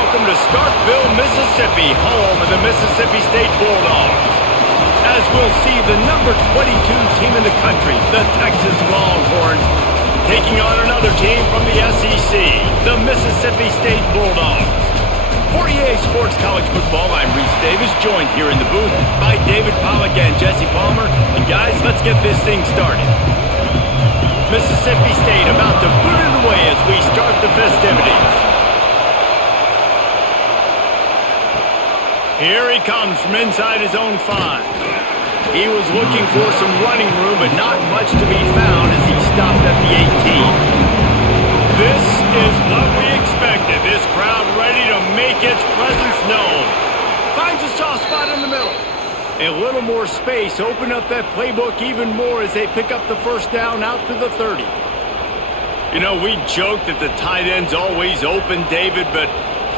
welcome to Starkville, Mississippi, home of the Mississippi State Bulldogs. As we'll see the number 22 team in the country, the Texas Longhorns, taking on another team from the SEC, the Mississippi State Bulldogs. For EA Sports College Football, I'm Reese Davis, joined here in the booth by David Pollack and Jesse Palmer. And guys, let's get this thing started. Mississippi State about to boot it away as we start the festivities. Here he comes from inside his own 5. He was looking for some running room, but not much to be found as he stopped at the 18. This is what we expected. This crowd ready to make its presence known. Finds a soft spot in the middle. A little more space, open up that playbook even more as they pick up the first down out to the 30. You know, we joke that the tight end's always open, David, but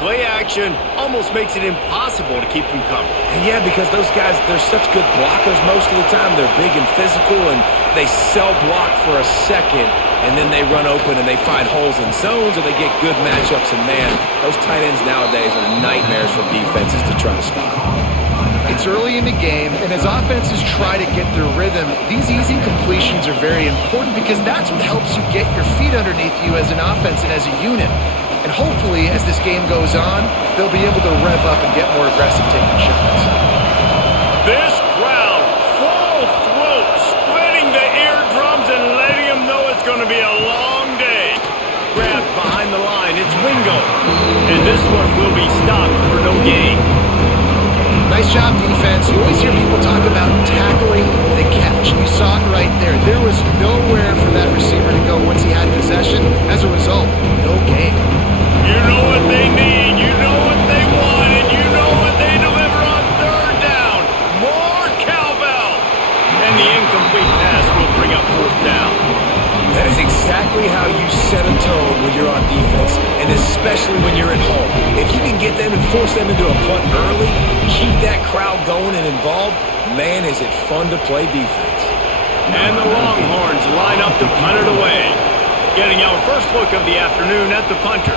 play action almost makes it impossible to keep them covered. And yeah, because those guys, they're such good blockers most of the time. They're big and physical, and they sell block for a second, and then they run open and they find holes in zones, or they get good matchups. And man, those tight ends nowadays are nightmares for defenses to try to stop. It's early in the game, and as offenses try to get their rhythm, these easy completions are very important because that's what helps you get your feet underneath you as an offense and as a unit. And hopefully, as this game goes on, they'll be able to rev up and get more aggressive taking shots. This crowd, full throat, splitting the eardrums and letting them know it's going to be a long day. Grabbed behind the line, it's Wingo. And this one will be stopped for no gain. Nice job, defense. You always hear people talk about tackling the catch. You saw it right there. There was nowhere for that receiver to go once he had possession. As a result, no gain. You know what they need, you know what they want, and you know what they deliver on third down. More cowbell. And the incomplete pass will bring up fourth down. That is exactly how you set a tone when you're on defense, and especially when you're at home. If you can get them and force them into a punt early, keep that crowd going and involved, man, is it fun to play defense. And the Longhorns line up to punt it away. Getting our first look of the afternoon at the punter.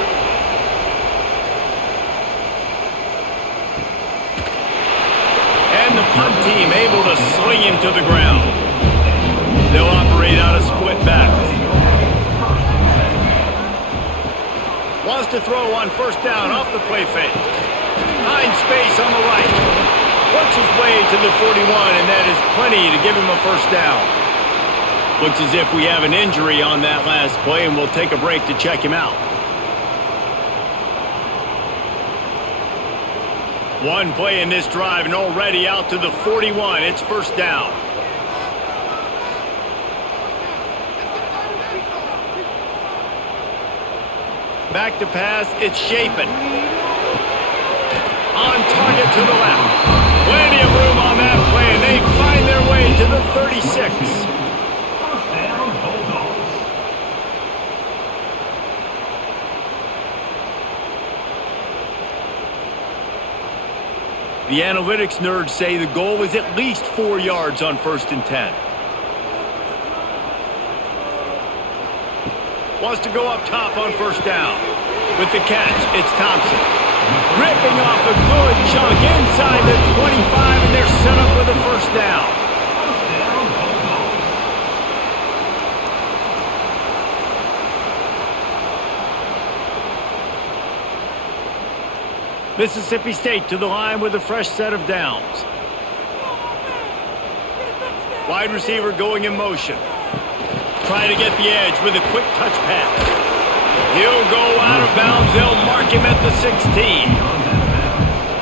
And the punt team able to sling him to the ground. They'll operate out of split backs. Wants to throw on first down off the play fake. Finds space on the right. Works his way to the 41, and that is plenty to give him a first down. Looks as if we have an injury on that last play, and we'll take a break to check him out. One play in this drive, and already out to the 41. It's first down. Back to pass, it's Shapen. On target to the left. Plenty of room on that play, and they find their way to the 36. The analytics nerds say the goal is at least 4 yards on 1st and 10. Wants to go up top on first down. With the catch, it's Thompson. Ripping off a good chunk inside the 25, and they're set up with a first down. Mississippi State to the line with a fresh set of downs. Wide receiver going in motion. Trying to get the edge with a quick touch pass. He'll go out of bounds. They'll mark him at the 16.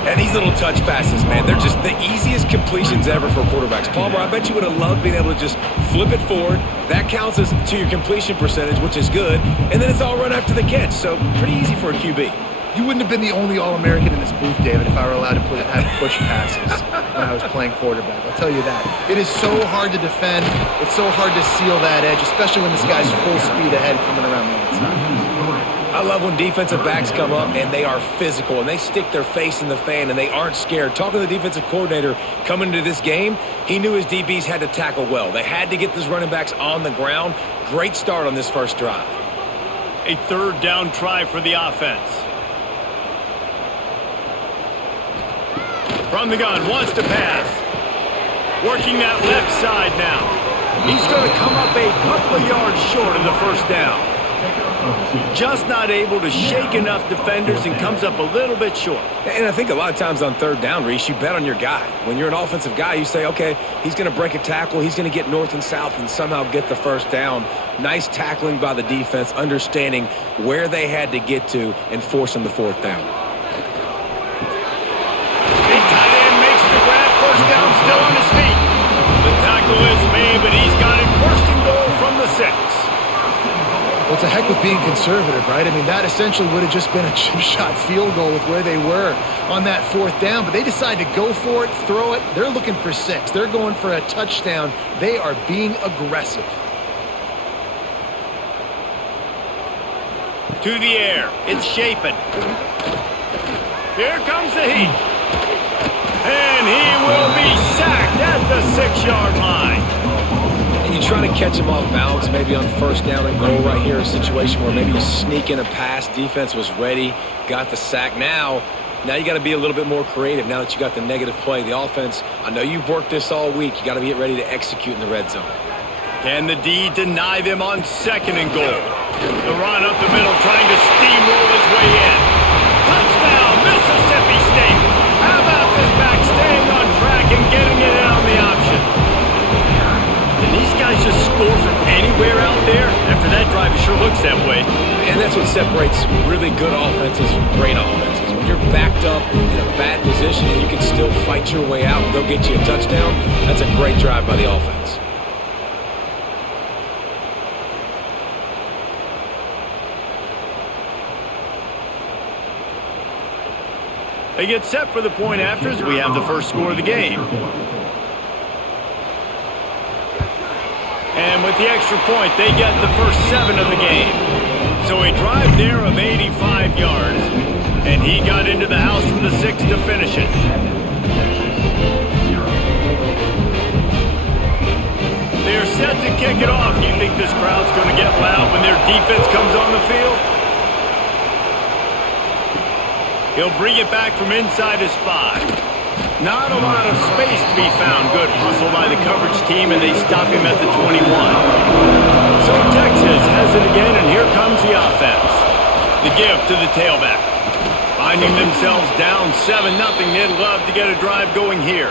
And these little touch passes, man, they're just the easiest completions ever for quarterbacks. Palmer, I bet you would have loved being able to just flip it forward. That counts as to your completion percentage, which is good. And then it's all run after the catch, so pretty easy for a QB. You wouldn't have been the only All-American in this booth, David, if I were allowed to have push passes when I was playing quarterback. I'll tell you that. It is so hard to defend. It's so hard to seal that edge, especially when this guy's full speed ahead coming around the outside. I love when defensive backs come up and they are physical and they stick their face in the fan and they aren't scared. Talking to the defensive coordinator coming into this game, he knew his DBs had to tackle well. They had to get those running backs on the ground. Great start on this first drive. A third down try for the offense. From the gun, wants to pass. Working that left side now. He's going to come up a couple of yards short of the first down. Just not able to shake enough defenders and comes up a little bit short. And I think a lot of times on third down, Reese, you bet on your guy. When you're an offensive guy, you say, okay, he's going to break a tackle, he's going to get north and south and somehow get the first down. Nice tackling by the defense, understanding where they had to get to and forcing the fourth down. Big tight end makes the grab, first down, still on his feet. The tackle is made, but he's got it first and goal from the 6. Well, to heck with being conservative, right? I mean, that essentially would have just been a chip shot field goal with where they were on that fourth down, but they decide to go for it, throw it. They're looking for 6. They're going for a touchdown. They are being aggressive. To the air. It's Shapen. Here comes the heat. And he will be sacked at the 6-yard line. And you try to catch him off balance, maybe on first down and goal right here, a situation where maybe you sneak in a pass, defense was ready, got the sack. Now you got to be a little bit more creative now that you got the negative play. The offense, I know you've worked this all week. You got to get ready to execute in the red zone. Can the D deny them on 2nd and goal? The run up the middle, trying to steamroll his way in. Touchdown, Mississippi State. How about this back staying on track and getting it in on the option? And these guys just score from anywhere out there? After that drive, it sure looks that way. And that's what separates really good offenses from great offenses. When you're backed up in a bad position and you can still fight your way out and they'll get you a touchdown, that's a great drive by the offense. They get set for the point after as we have the first score of the game. And with the extra point, they get the first 7 of the game. So a drive there of 85 yards. And he got into the house from the 6 to finish it. They're set to kick it off. Do you think this crowd's going to get loud when their defense comes on the field? He'll bring it back from inside his 5. Not a lot of space to be found. Good hustle by the coverage team, and they stop him at the 21. So Texas has it again, and here comes the offense. The give to the tailback. Finding themselves down 7-0, they'd love to get a drive going here.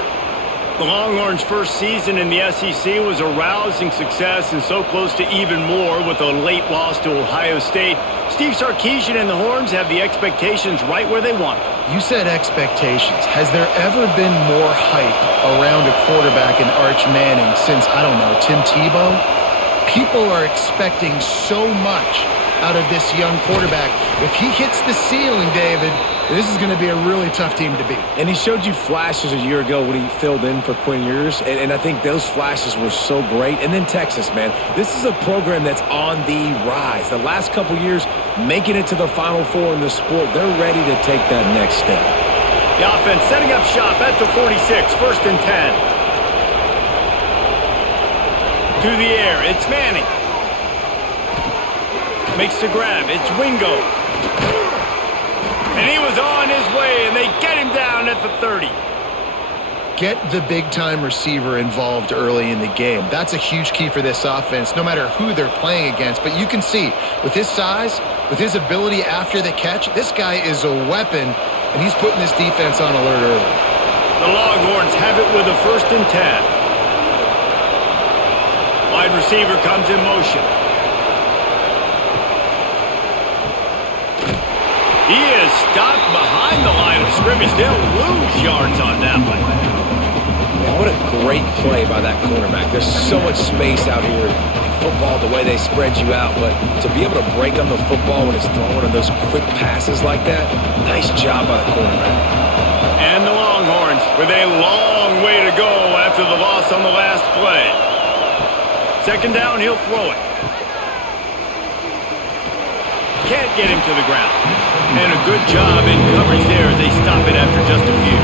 The Longhorns' first season in the SEC was a rousing success and so close to even more with a late loss to Ohio State. Steve Sarkisian and the Horns have the expectations right where they want them. You said expectations. Has there ever been more hype around a quarterback in Arch Manning since, I don't know, Tim Tebow? People are expecting so much out of this young quarterback. If he hits the ceiling, David, this is going to be a really tough team to beat. And he showed you flashes a year ago when he filled in for Quinn Ewers, and I think those flashes were so great. And then Texas, man, this is a program that's on the rise. The last couple years, making it to the Final Four in the sport, they're ready to take that next step. The offense setting up shop at the 46, 1st and 10. To the air, it's Manning. Makes the grab, it's Wingo. And he was on his way, and they get him down at the 30. Get the big-time receiver involved early in the game. That's a huge key for this offense, no matter who they're playing against. But you can see, with his size, with his ability after the catch, this guy is a weapon, and he's putting this defense on alert early. The Longhorns have it with a 1st and 10. Wide receiver comes in motion. He is stopped behind the line of scrimmage. They'll lose yards on that one. Man, what a great play by that cornerback. There's so much space out here in football, the way they spread you out, but to be able to break on the football when it's thrown and those quick passes like that, nice job by the cornerback. And the Longhorns with a long way to go after the loss on the last play. 2nd down, he'll throw it. Can't get him to the ground. And a good job in coverage there as they stop it after just a few.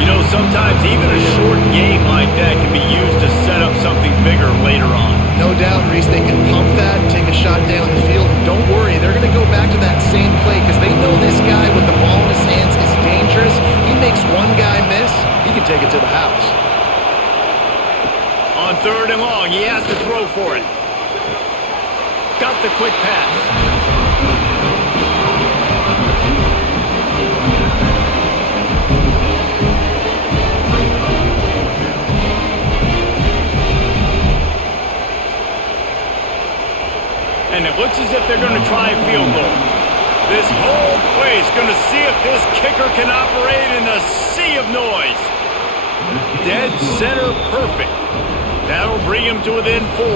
You know, sometimes even a short game like that can be used to set up something bigger later on. No doubt, Reese, they can pump that and take a shot down the field. And don't worry, they're going to go back to that same play because they know this guy with the ball in his hands is dangerous. He makes one take it to the house. On 3rd and long, he has to throw for it. Got the quick pass. And it looks as if they're going to try a field goal. This whole play is going to see if this kicker can operate in the sea of noise. Dead center perfect. That'll bring him to within 4.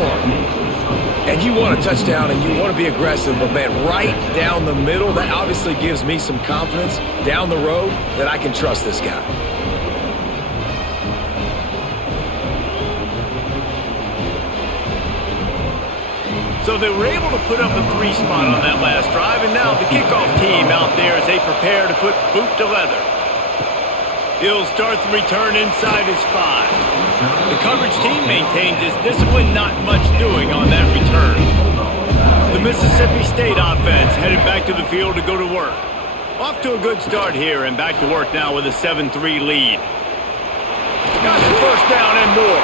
And you want a touchdown and you want to be aggressive, but man, right down the middle, that obviously gives me some confidence down the road that I can trust this guy. So they were able to put up a 3 spot on that last drive, and now the kickoff team out there as they prepare to put boot to leather. He'll start the return inside his 5. The coverage team maintains his discipline, not much doing on that return. The Mississippi State offense headed back to the field to go to work. Off to a good start here and back to work now with a 7-3 lead. Got the first down and more.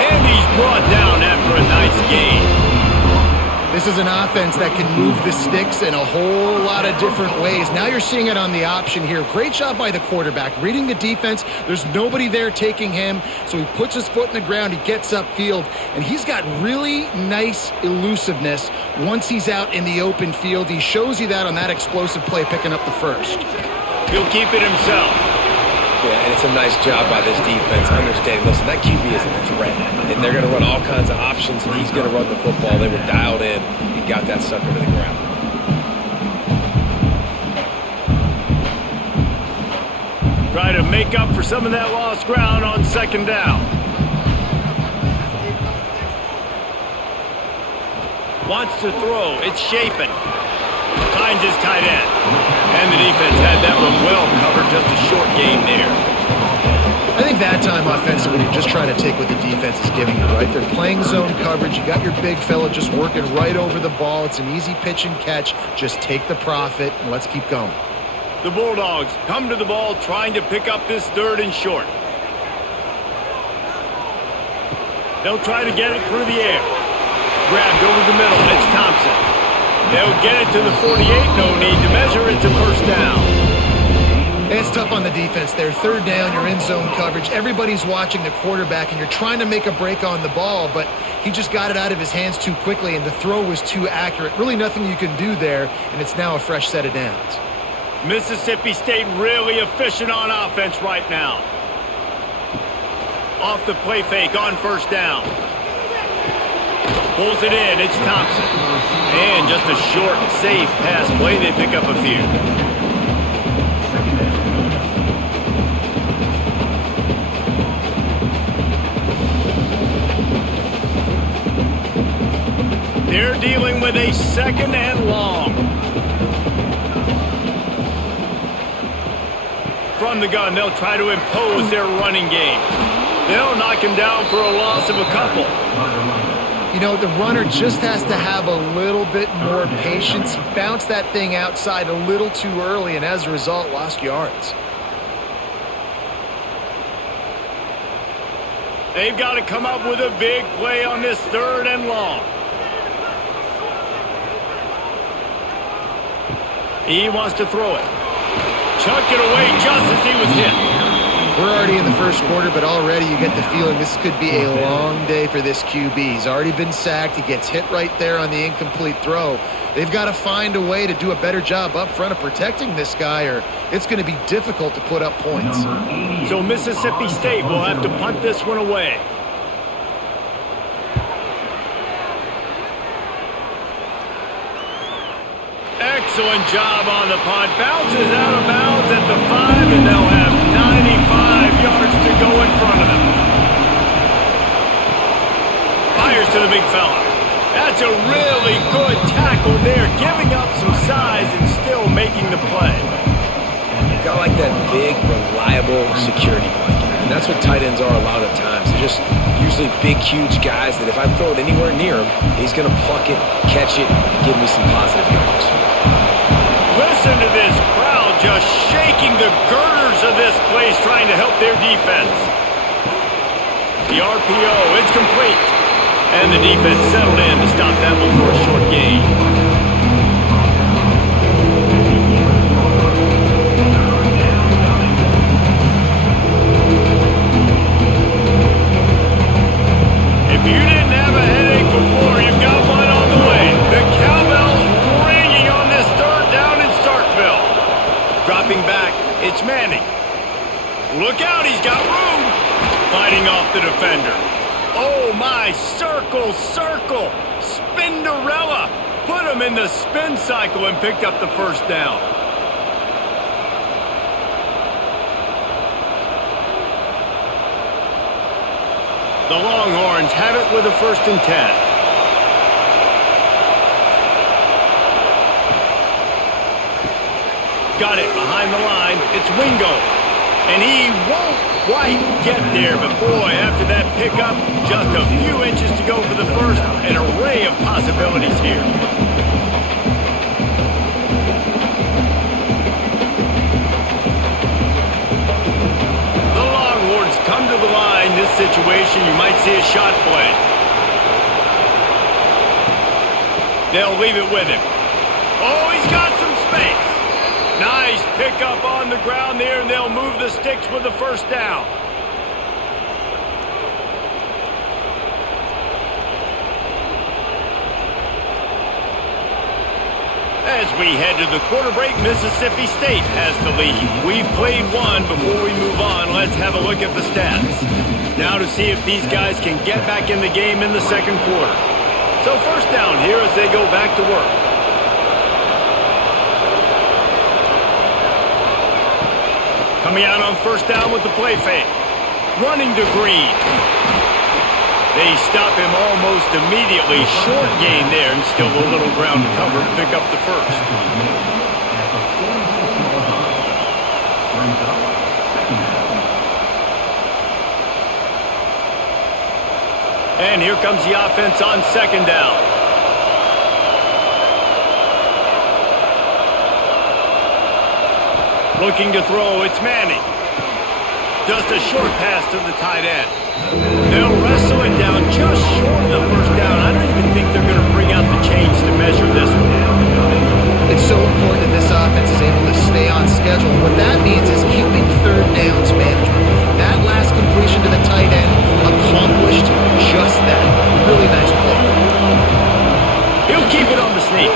And he's brought down after a nice gain. This is an offense that can move the sticks in a whole lot of different ways. Now you're seeing it on the option here. Great job by the quarterback. Reading the defense, there's nobody there taking him, so he puts his foot in the ground, he gets upfield, and he's got really nice elusiveness once he's out in the open field. He shows you that on that explosive play, picking up the first. He'll keep it himself. Yeah, and it's a nice job by this defense understanding, listen, that QB is a threat, and they're going to run all kinds of options, and he's going to run the football. They were dialed in and got that sucker to the ground. Try to make up for some of that lost ground on 2nd down. Wants to throw. It's Shapen. Finds his tight end. And the defense had that one well covered. Just a short game there. I think that time offensively, you're just trying to take what the defense is giving you, right? They're playing zone coverage. You got your big fella just working right over the ball. It's an easy pitch and catch. Just take the profit and let's keep going. The Bulldogs come to the ball trying to pick up this 3rd and short. They'll try to get it through the air. Grabbed over the middle. It's Thompson. They'll get it to the 48. No need to measure. It's a first down. It's tough on the defense there. 3rd down, you're in zone coverage. Everybody's watching the quarterback, and you're trying to make a break on the ball, but he just got it out of his hands too quickly, and the throw was too accurate. Really nothing you can do there, and it's now a fresh set of downs. Mississippi State really efficient on offense right now. Off the play fake on 1st down. Pulls it in. It's Thompson. And just a short, safe pass play. They pick up a few. They're dealing with a 2nd and long. From the gun, they'll try to impose their running game. They'll knock him down for a loss of a couple. You know, the runner just has to have a little bit more patience. He bounced that thing outside a little too early, and as a result, lost yards. They've got to come up with a big play on this 3rd and long. He wants to throw it. Chuck it away just as he was hit. We're already in the first quarter, but already you get the feeling this could be a long day for this QB. He's already been sacked. He gets hit right there on the incomplete throw. They've got to find a way to do a better job up front of protecting this guy, or it's going to be difficult to put up points. So Mississippi State will have to punt this one away. Excellent job on the punt. Bounces out of bounds at the 5, and they'll have 95 yards to go in front of them. Fires to the big fella. That's a really good tackle there, giving up some size and still making the play. Got like that big, reliable security blanket. And that's what tight ends are a lot of times. They're just usually big, huge guys that if I throw it anywhere near him, he's going to pluck it, catch it, and give me some positive yards. Listen to this crowd just shaking the girders of this place, trying to help their defense. The RPO, it's complete. And the defense settled in to stop that one for a short gain. If you didn't have a headache before, you've got one on the way. The cowbell's ringing on this third down in Starkville. Dropping back, it's Manning. Look out, he's got room. Fighting off the defender. Oh my, circle, circle. Spinderella. Put him in the spin cycle and picked up the first down. The Longhorns have it with a 1st and 10. Got it behind the line. It's Wingo. And he won't quite get there. But boy, after that pickup, just a few inches to go for the first. An array of possibilities here. Come to the line, this situation, you might see a shot play. They'll leave it with him. Oh, he's got some space. Nice pickup on the ground there, and they'll move the sticks with the first down. As we head to the quarter break, Mississippi State has the lead. We've played one. Before we move on, let's have a look at the stats. Now to see if these guys can get back in the game in the second quarter. So first down here as they go back to work. Coming out on first down with the play fake. Running to Green. They stop him almost immediately. Short gain there, and still a little ground to cover to pick up the first. And here comes the offense on second down. Looking to throw, it's Manning. Just a short pass to the tight end. They'll wrestle it down just short of the first down. I don't even think they're going to bring out the chains to measure this one. It's so important that this offense is able to stay on schedule. What that means is keeping third downs management. That last completion to the tight end accomplished just that. Really nice play. He'll keep it on the sneak.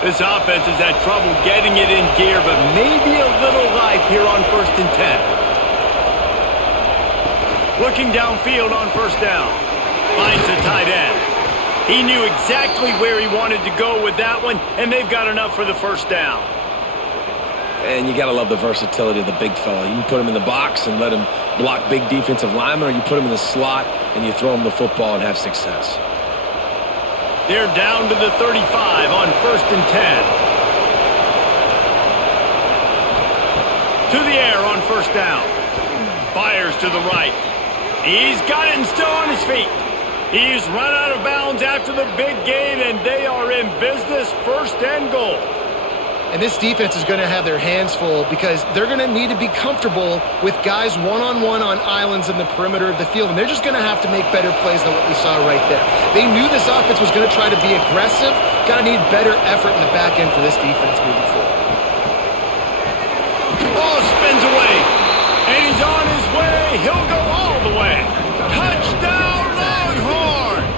This offense has had trouble getting it in gear, but maybe a little life here on 1st and 10. Looking downfield on first down. Finds the tight end. He knew exactly where he wanted to go with that one, and they've got enough for the first down. And you got to love the versatility of the big fella. You can put him in the box and let him block big defensive linemen, or you put him in the slot and you throw him the football and have success. They're down to the 35 on 1st and 10. To the air on first down. Fires to the right. He's got it and still on his feet. He's run out of bounds after the big gain, and they are in business, 1st and goal. And this defense is going to have their hands full because they're going to need to be comfortable with guys one-on-one on islands in the perimeter of the field. And they're just going to have to make better plays than what we saw right there. They knew this offense was going to try to be aggressive. Got to need better effort in the back end for this defense moving forward. Ball spins away. And he's on his way. He'll go all the way. Touchdown, Longhorns!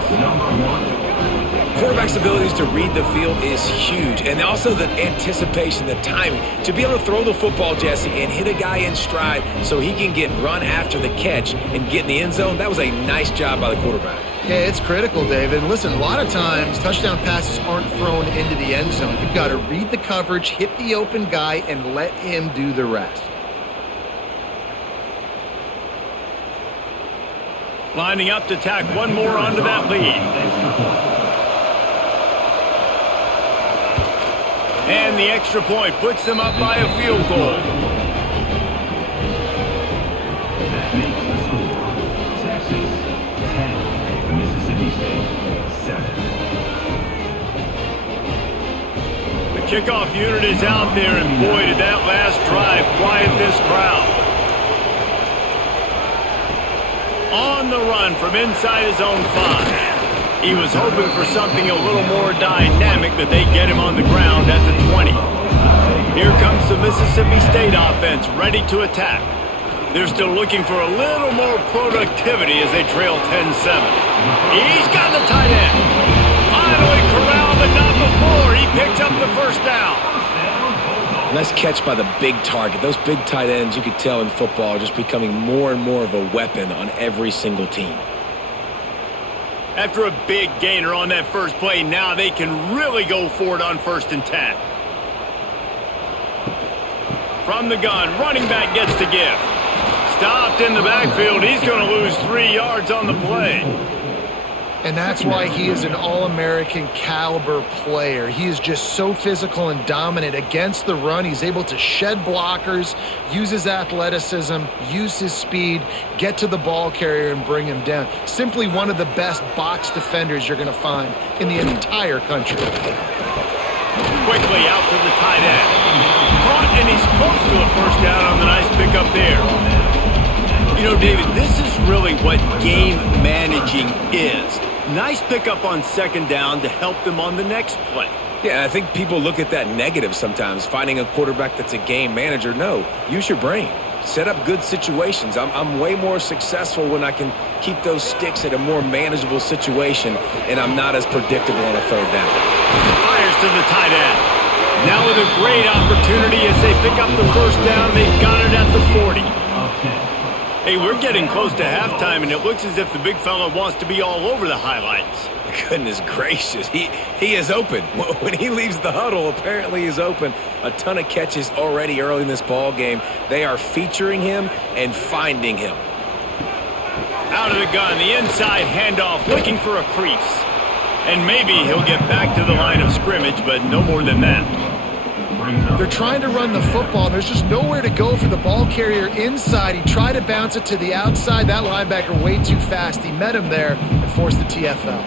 Quarterback's abilities to read the field is huge, and also the anticipation, the timing. To be able to throw the football, Jesse, and hit a guy in stride so he can get run after the catch and get in the end zone, that was a nice job by the quarterback. Yeah, it's critical, David. And listen, a lot of times touchdown passes aren't thrown into the end zone. You've got to read the coverage, hit the open guy, and let him do the rest. Lining up to tack one more onto that lead. And the extra point puts them up by a field goal. Texas 10, Mississippi State 7. The kickoff unit is out there, and boy, did that last drive quiet this crowd. On the run from inside his own 5. He was hoping for something a little more dynamic, but they get him on the ground at the 20. Here comes the Mississippi State offense, ready to attack. They're still looking for a little more productivity as they trail 10-7. He's got the tight end. Finally corralled, but not before. He picks up the first down. Nice catch by the big target. Those big tight ends, you could tell in football, are just becoming more and more of a weapon on every single team. After a big gainer on that first play, now they can really go for it on 1st and 10. From the gun, running back gets to give. Stopped in the backfield. He's going to lose 3 yards on the play. And that's why he is an All-American caliber player. He is just so physical and dominant against the run. He's able to shed blockers, use his athleticism, use his speed, get to the ball carrier and bring him down. Simply one of the best box defenders you're going to find in the entire country. Quickly out to the tight end. Caught, and he's close to a first down on the nice pickup there. You know, David, this is really what game managing is. Nice pickup on 2nd down to help them on the next play. Yeah, I think people look at that negative sometimes, finding a quarterback that's a game manager. No, use your brain. Set up good situations. I'm way more successful when I can keep those sticks at a more manageable situation, and I'm not as predictable on a 3rd down. Fires to the tight end. Now with a great opportunity as they pick up the first down. They've got it at the 40. Hey, we're getting close to halftime, and it looks as if the big fella wants to be all over the highlights. Goodness gracious, he is open. When he leaves the huddle, apparently he's open. A ton of catches already early in this ball game. They are featuring him and finding him. Out of the gun, the inside handoff, looking for a crease. And maybe he'll get back to the line of scrimmage, but no more than that. They're trying to run the football. There's just nowhere to go for the ball carrier inside. He tried to bounce it to the outside. That linebacker way too fast. He met him there and forced the TFL.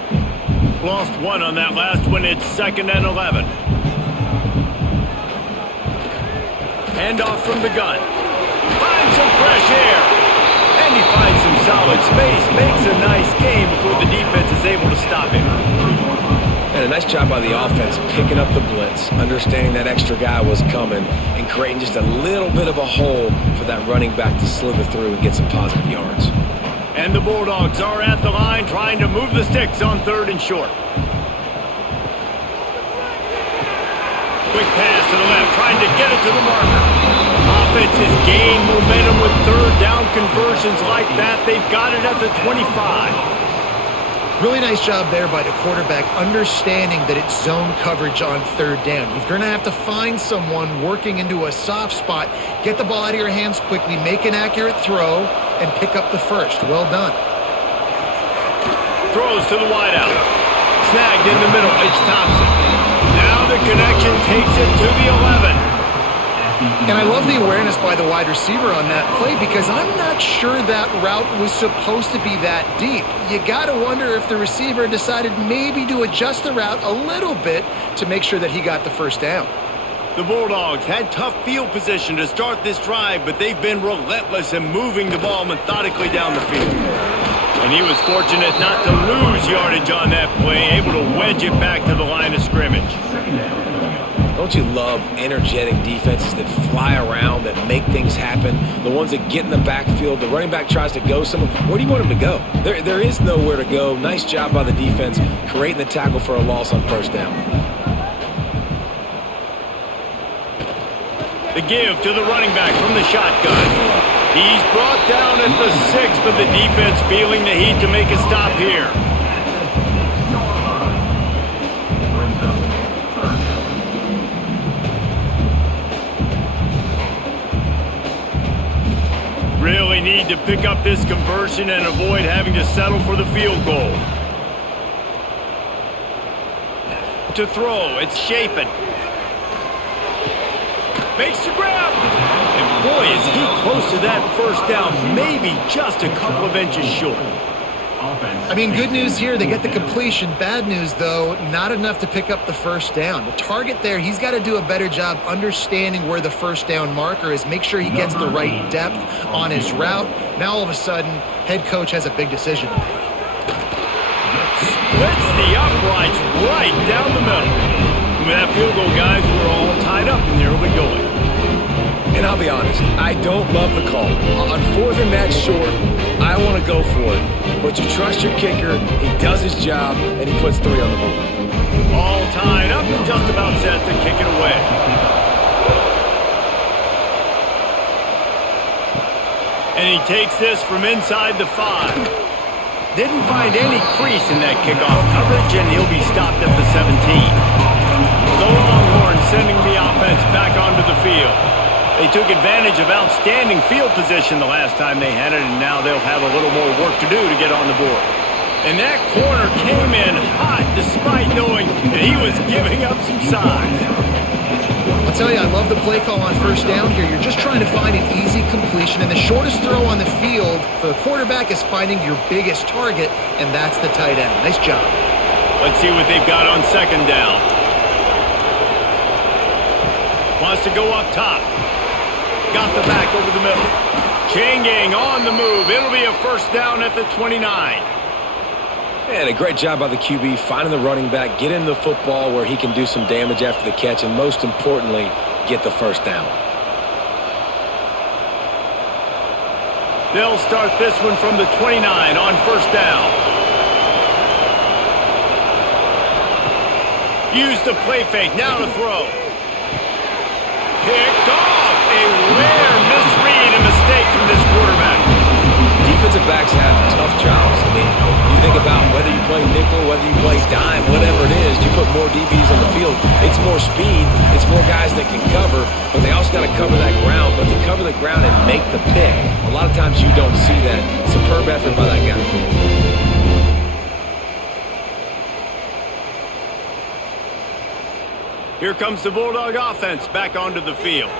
Lost 1 on that last one. It's 2nd and 11. Handoff from the gun. Finds some fresh air. And he finds some solid space. Makes a nice game before the defense is able to stop him. And a nice job by the offense picking up the blitz, understanding that extra guy was coming, and creating just a little bit of a hole for that running back to slither through and get some positive yards. And the Bulldogs are at the line trying to move the sticks on 3rd and short. Quick pass to the left, trying to get it to the marker. Offense has gained momentum with 3rd down conversions like that. They've got it at the 25. Really nice job there by the quarterback, understanding that it's zone coverage on 3rd down. You're going to have to find someone working into a soft spot, get the ball out of your hands quickly, make an accurate throw, and pick up the first. Well done. Throws to the wideout. Snagged in the middle. It's Thompson. Now the connection takes it to the 11. And I love the awareness by the wide receiver on that play because I'm not sure that route was supposed to be that deep. You got to wonder if the receiver decided maybe to adjust the route a little bit to make sure that he got the first down. The Bulldogs had tough field position to start this drive, but they've been relentless in moving the ball methodically down the field. And he was fortunate not to lose yardage on that play, able to wedge it back to the line of scrimmage. Don't you love energetic defenses that fly around, that make things happen? The ones that get in the backfield, the running back tries to go somewhere. Where do you want him to go? There is nowhere to go. Nice job by the defense, creating the tackle for a loss on 1st down. The give to the running back from the shotgun. He's brought down at the 6, but the defense feeling the heat to make a stop here. Really need to pick up this conversion and avoid having to settle for the field goal. To throw, it's Shapen. Makes the grab. And boy, is he close to that first down. Maybe just a couple of inches short. I mean, good news here, they get the completion. Bad news, though, not enough to pick up the first down. The target there, he's got to do a better job understanding where the first down marker is, make sure he gets the right depth on his route. Now, all of a sudden, head coach has a big decision to make. Splits the uprights right down the middle. With that field goal, guys, we're all tied up in the early going. And I'll be honest, I don't love the call. On 4th and that short, I want to go for it. But you trust your kicker, he does his job, and he puts 3 on the board. All tied up and just about set to kick it away. And he takes this from inside the 5. Didn't find any crease in that kickoff coverage, and he'll be stopped at the 17. The Longhorns sending the offense back onto the field. They took advantage of outstanding field position the last time they had it, and now they'll have a little more work to do to get on the board. And that corner came in hot despite knowing that he was giving up some size. I'll tell you, I love the play call on first down here. You're just trying to find an easy completion, and the shortest throw on the field for the quarterback is finding your biggest target, and that's the tight end. Nice job. Let's see what they've got on second down. Wants to go up top. Got the back over the middle. Changing on the move. It'll be a first down at the 29. And a great job by the QB finding the running back, get him the football where he can do some damage after the catch, and most importantly, get the first down. They'll start this one from the 29 on first down. Use the play fake. Now to throw. Picked off. A rare misread and mistake from this quarterback. Defensive backs have tough jobs. I mean, you think about whether you play nickel, whether you play dime, whatever it is, you put more DBs in the field. It's more speed. It's more guys that can cover, but they also got to cover that ground. But to cover the ground and make the pick, a lot of times you don't see that. Superb effort by that guy. Here comes the Bulldog offense back onto the field.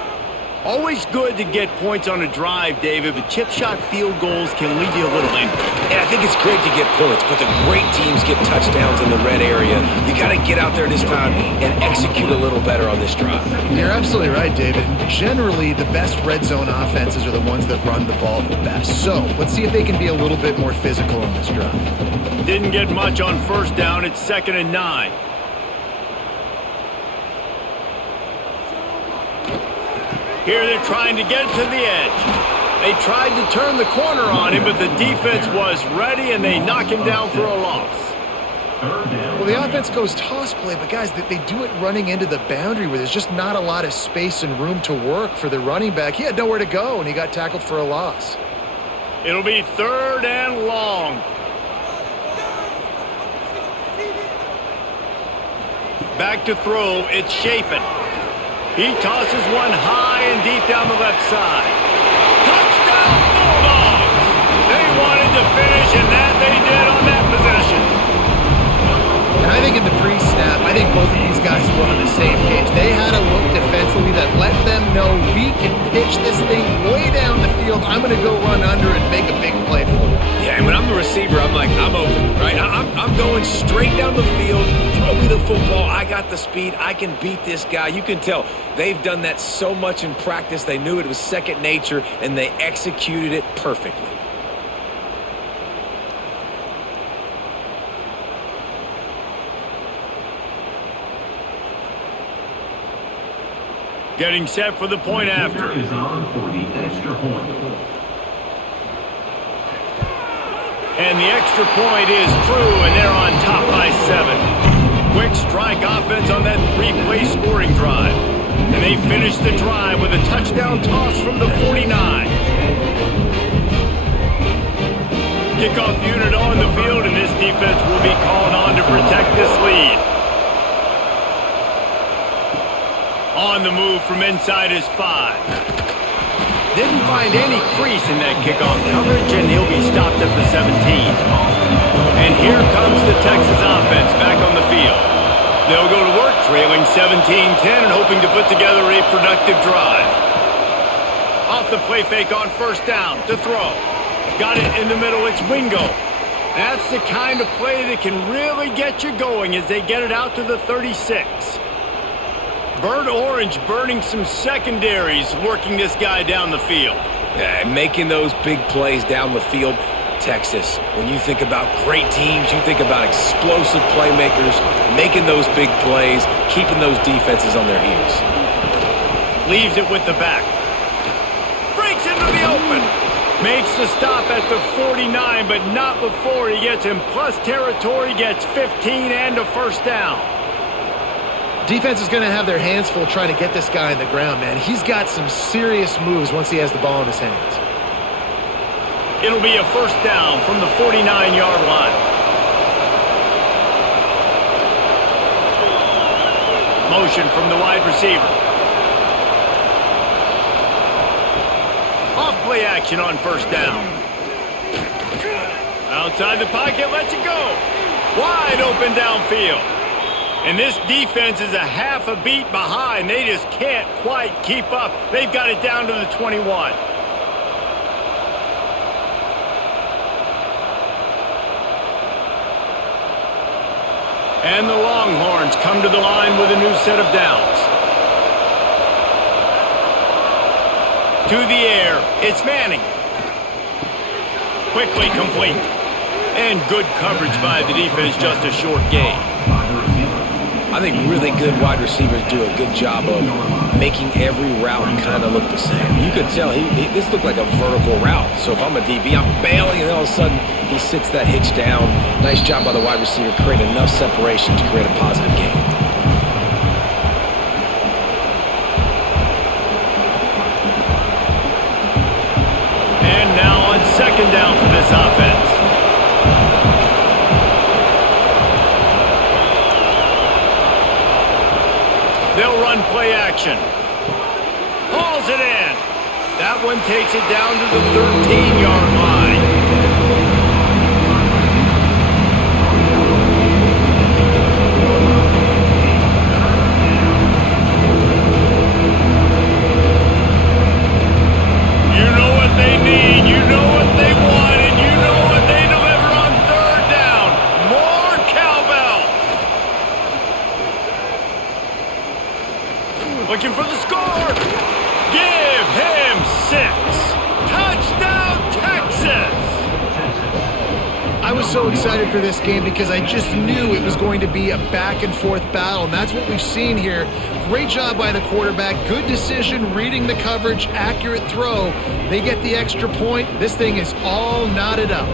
Always good to get points on a drive, David, but chip shot field goals can leave you a little empty. And I think it's great to get points, but the great teams get touchdowns in the red area. You got to get out there this time and execute a little better on this drive. You're absolutely right, David. Generally, the best red zone offenses are the ones that run the ball the best. So let's see if they can be a little bit more physical on this drive. Didn't get much on first down. It's 2nd and 9. Here they're trying to get it to the edge. They tried to turn the corner on him, but the defense was ready, and they knock him down for a loss. Well, the offense goes toss play, but guys, they do it running into the boundary where there's just not a lot of space and room to work for the running back. He had nowhere to go, and he got tackled for a loss. It'll be 3rd and long. Back to throw. It's Shapen. He tosses one high and deep down the left side. Touchdown, Bulldogs! They wanted to finish, and that they did on that possession. And I think in the pre-snap, I think both of these guys were on the same page. They had a look defensively that let them know we can pitch this thing way down the field. I'm going to go run under and make a big play for it. Yeah, and when I'm the receiver, I'm like, I'm open, right? I'm going straight down the field. Throw me the football. I got the speed. I can beat this guy. You can tell they've done that so much in practice. They knew it was second nature, and they executed it perfectly. Getting set for the point after. Is on for the extra point. And the extra point is true, and they're on top by 7. Quick strike offense on that 3-play scoring drive. And they finish the drive with a touchdown toss from the 49. Kickoff unit on the field, and this defense will be called on to protect this lead. On the move from inside his 5. Didn't find any crease in that kickoff coverage, and he'll be stopped at the 17. And here comes the Texas offense back on the field. They'll go to work trailing 17-10 and hoping to put together a productive drive. Off the play fake on first down to throw. Got it in the middle. It's Wingo. That's the kind of play that can really get you going as they get it out to the 36. Burnt Orange burning some secondaries, working this guy down the field. Yeah, making those big plays down the field. Texas, when you think about great teams, you think about explosive playmakers, making those big plays, keeping those defenses on their heels. Leaves it with the back. Breaks into the open. Makes the stop at the 49, but not before he gets in plus territory, gets 15 and a first down. Defense is going to have their hands full trying to get this guy on the ground, man. He's got some serious moves once he has the ball in his hands. It'll be a first down from the 49-yard line. Motion from the wide receiver. Off play action on first down. Outside the pocket, lets it go. Wide open downfield. And this defense is a half a beat behind. They just can't quite keep up. They've got it down to the 21. And the Longhorns come to the line with a new set of downs. To the air, it's Manning. Quickly complete. And good coverage by the defense, just a short gain. I think really good wide receivers do a good job of making every route kind of look the same. You could tell this looked like a vertical route. So if I'm a DB, I'm bailing, and all of a sudden he sits that hitch down. Nice job by the wide receiver, create enough separation to create a positive gain. And now on second down for this offense. They'll run play action. Hauls it in. That one takes it down to the 13-yard line. You know what they need. You know what they want. And you know what they deliver on third down. More cowbell. Looking for the score. Give him 6. Touchdown, Texas. I was so excited for this game because I just knew it was going to be a back-and-forth battle, and that's what we've seen here. Great job by the quarterback. Good decision, reading the coverage, accurate throw. They get the extra point. This thing is all knotted up.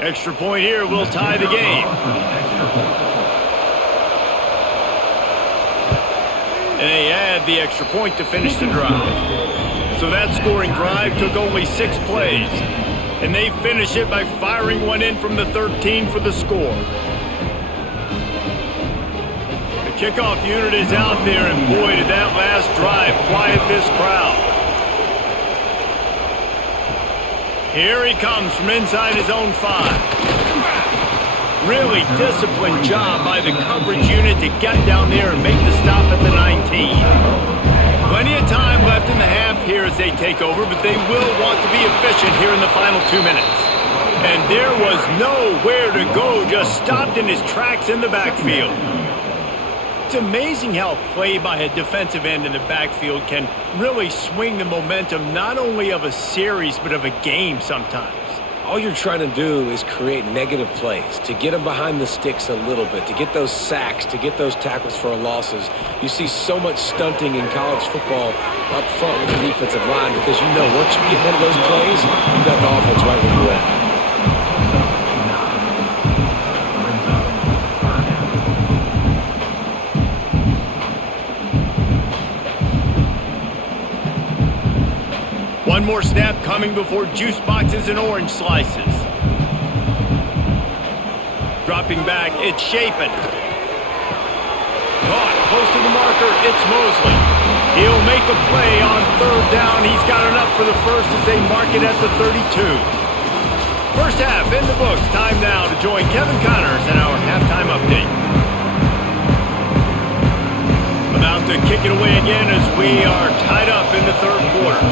Extra point here will tie the game. And they add the extra point to finish the drive. So that scoring drive took only 6 plays. And they finish it by firing one in from the 13 for the score. The kickoff unit is out there, and boy, did that last drive quiet this crowd. Here he comes from inside his own 5. Really disciplined job by the coverage unit to get down there and make the stop at the 19. Plenty of time left in the half here as they take over, but they will want to be efficient here in the final 2 minutes. And there was nowhere to go, just stopped in his tracks in the backfield. It's amazing how play by a defensive end in the backfield can really swing the momentum not only of a series but of a game sometimes. All you're trying to do is create negative plays, to get them behind the sticks a little bit, to get those sacks, to get those tackles for losses. You see so much stunting in college football up front with the defensive line because you know once you get one of those plays, you got the offense right where you're at. One more snap coming before juice boxes and orange slices. Dropping back, it's Shapen. Caught. close to the marker. It's Mosley. He'll make a play on third down. He's got enough for the first as they mark it at the 32. First half in the books. Time now to join Kevin Connors in our halftime update. About to kick it away again as we are tied up in the third quarter.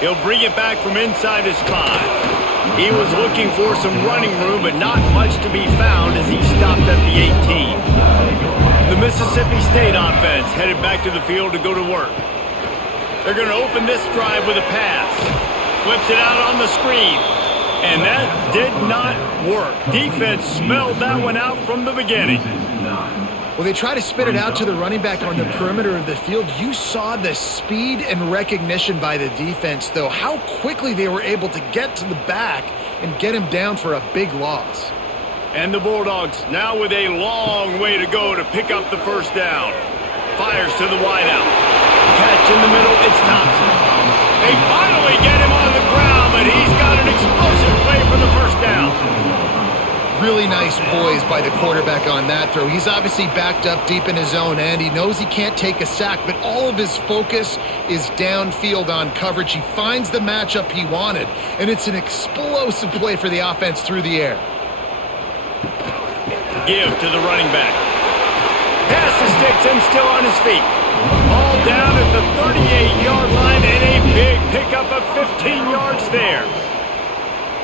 He'll bring it back from inside his 5. He was looking for some running room, but not much to be found as he stopped at the 18. The Mississippi State offense headed back to the field to go to work. They're going to open this drive with a pass. Flips it out on the screen. And that did not work. Defense smelled that one out from the beginning. Well, they try to spit it out to the running back on the perimeter of the field. You saw the speed and recognition by the defense, though, how quickly they were able to get to the back and get him down for a big loss. And the Bulldogs now with a long way to go to pick up the first down. Fires to the wideout. Catch in the middle, it's Thompson. They finally get him on the ground, but he's got an explosive play for the first down. Really nice poise by the quarterback on that throw. He's obviously backed up deep in his own end. He knows he can't take a sack, but all of his focus is downfield on coverage. He finds the matchup he wanted, and it's an explosive play for the offense through the air. Give to the running back. Pass to Sticks and still on his feet. All down at the 38-yard line and a big pickup of 15 yards there.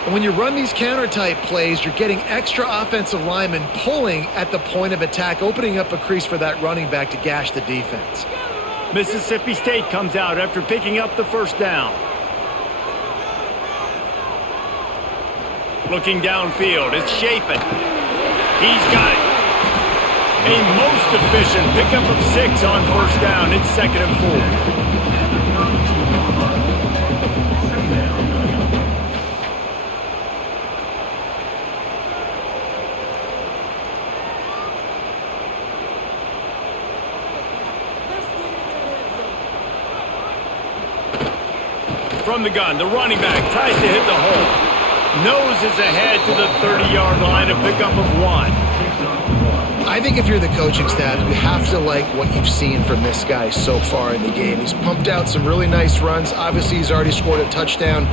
And when you run these counter-type plays, you're getting extra offensive linemen pulling at the point of attack, opening up a crease for that running back to gash the defense. Mississippi State comes out after picking up the first down. Looking downfield, it's Shapen. He's got it. A most efficient pickup of 6 on first down. It's 2nd and 4. From the gun, the running back tries to hit the hole. Noses ahead to the 30-yard line, a pickup of 1. I think if you're the coaching staff, you have to like what you've seen from this guy so far in the game. He's pumped out some really nice runs. Obviously, he's already scored a touchdown.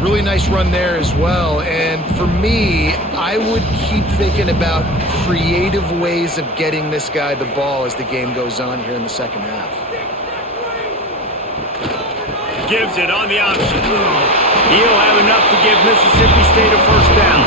Really nice run there as well. And for me, I would keep thinking about creative ways of getting this guy the ball as the game goes on here in the second half. Gives it on the option. He'll have enough to give Mississippi State a first down.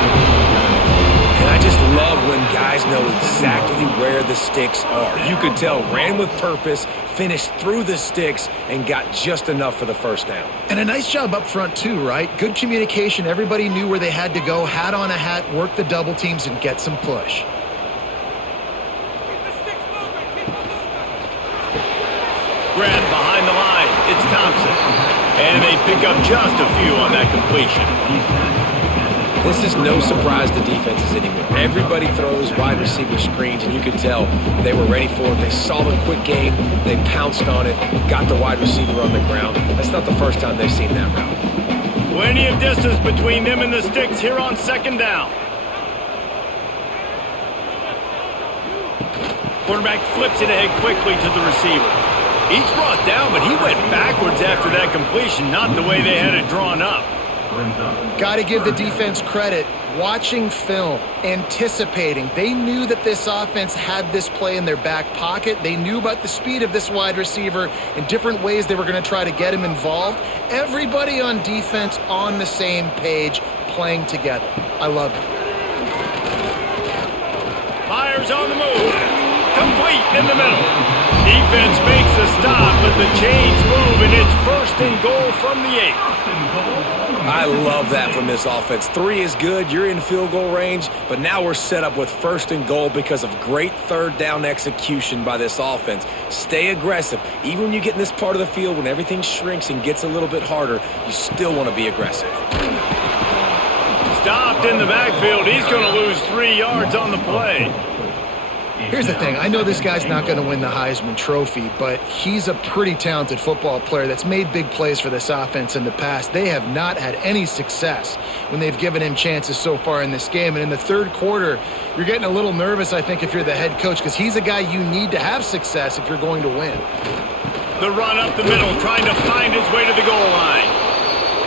And I just love when guys know exactly where the sticks are. You could tell, ran with purpose, finished through the sticks, and got just enough for the first down. And a nice job up front too, right? Good communication. Everybody knew where they had to go, hat on a hat, work the double teams, and get some push. Grab behind the line. It's Thompson. And they pick up just a few on that completion. This is no surprise to defenses anymore. Everybody throws wide receiver screens, and you could tell they were ready for it. They saw the quick game. They pounced on it, got the wide receiver on the ground. That's not the first time they've seen that route. Plenty of distance between them and the sticks here on second down. Quarterback flips it ahead quickly to the receiver. He's brought down, but he went backwards after that completion, not the way they had it drawn up. Got to give the defense credit. Watching film, anticipating. They knew that this offense had this play in their back pocket. They knew about the speed of this wide receiver and different ways they were going to try to get him involved. Everybody on defense on the same page, playing together. I love it. Myers on the move. Complete in the middle. Defense makes a stop, but the chains move, and it's 1st and goal from the 8. I love that from this offense. 3 is good. You're in field goal range, but now we're set up with 1st and goal because of great third down execution by this offense. Stay aggressive. Even when you get in this part of the field, when everything shrinks and gets a little bit harder, you still want to be aggressive. Stopped in the backfield. He's going to lose 3 yards on the play. Here's the thing. I know this guy's not going to win the Heisman Trophy, but he's a pretty talented football player that's made big plays for this offense in the past. They have not had any success when they've given him chances so far in this game. And in the third quarter, you're getting a little nervous, I think, if you're the head coach, because he's a guy you need to have success if you're going to win. The run up the middle, trying to find his way to the goal line.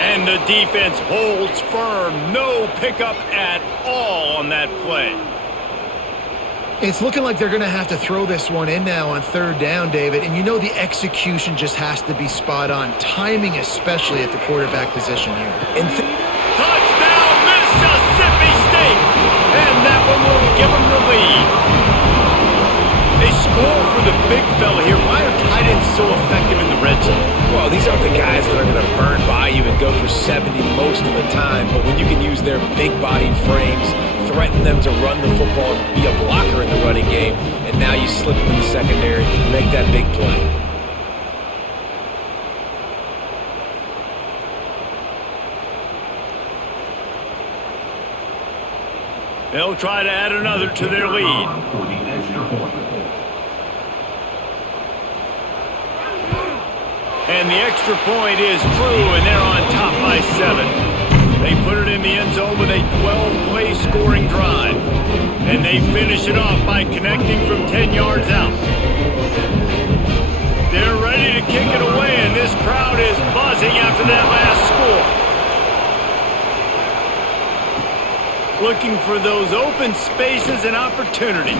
And the defense holds firm. No pickup at all on that play. It's looking like they're going to have to throw this one in now on third down, David. And you know the execution just has to be spot on. Timing especially at the quarterback position here. Touchdown, Mississippi State! And that one will give them the lead. They score for the big fella here. Why are tight ends so effective in the red zone? Well, these aren't the guys that are going to burn by you and go for 70 most of the time. But when you can use their big-bodied frames, threaten them to run the football, be a blocker in the running game, and now you slip them in the secondary, make that big play. They'll try to add another to their lead. For the extra point. And the extra point is true, and they're on top by 7. They put it in the end zone with a 12-play scoring drive. And they finish it off by connecting from 10 yards out. They're ready to kick it away, and this crowd is buzzing after that last score. Looking for those open spaces and opportunity.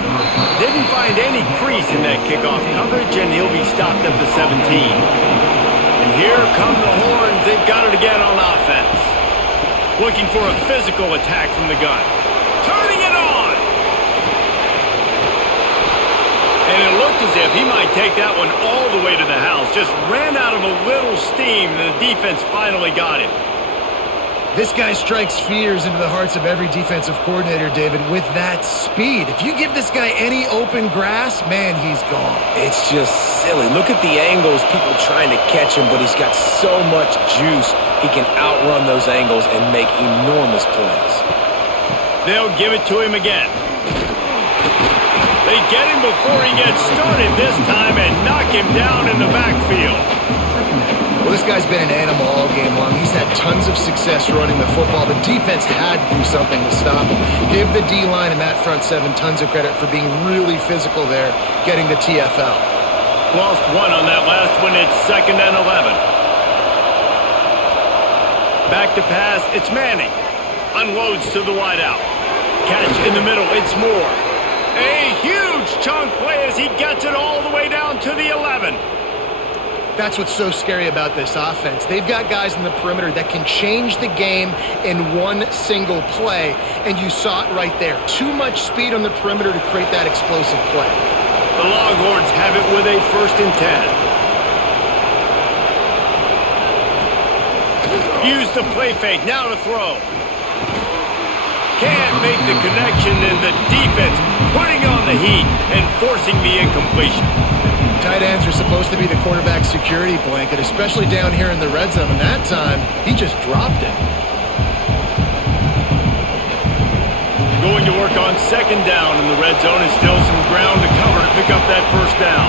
Didn't find any crease in that kickoff coverage, and he'll be stopped at the 17. And here come the horns. They've got it again on offense. Looking for a physical attack from the gun. Turning it on! And it looked as if he might take that one all the way to the house. Just ran out of a little steam, and the defense finally got him. This guy strikes fears into the hearts of every defensive coordinator, David, with that speed. If you give this guy any open grass, man, he's gone. It's just silly. Look at the angles, people trying to catch him, but he's got so much juice. He can outrun those angles and make enormous plays. They'll give it to him again. They get him before he gets started this time and knock him down in the backfield. Well, this guy's been an animal all game long. He's had tons of success running the football. The defense had to do something to stop him. Give the D-line and that front seven tons of credit for being really physical there, getting the TFL. Lost one on that last one. It's 2nd and 11. Back to pass. It's Manning. Unloads to the wideout. Catch in the middle. It's Moore. A huge chunk play as he gets it all the way down to the 11. That's what's so scary about this offense. They've got guys in the perimeter that can change the game in one single play, and you saw it right there. Too much speed on the perimeter to create that explosive play. The Longhorns have it with a 1st and 10. Use the play fake, now to throw. Can't make the connection, and the defense putting on the heat and forcing the incompletion. Tight ends are supposed to be the quarterback's security blanket, especially down here in the red zone. And that time, he just dropped it. Going to work on 2nd down in the red zone, and still some ground to cover to pick up that 1st down.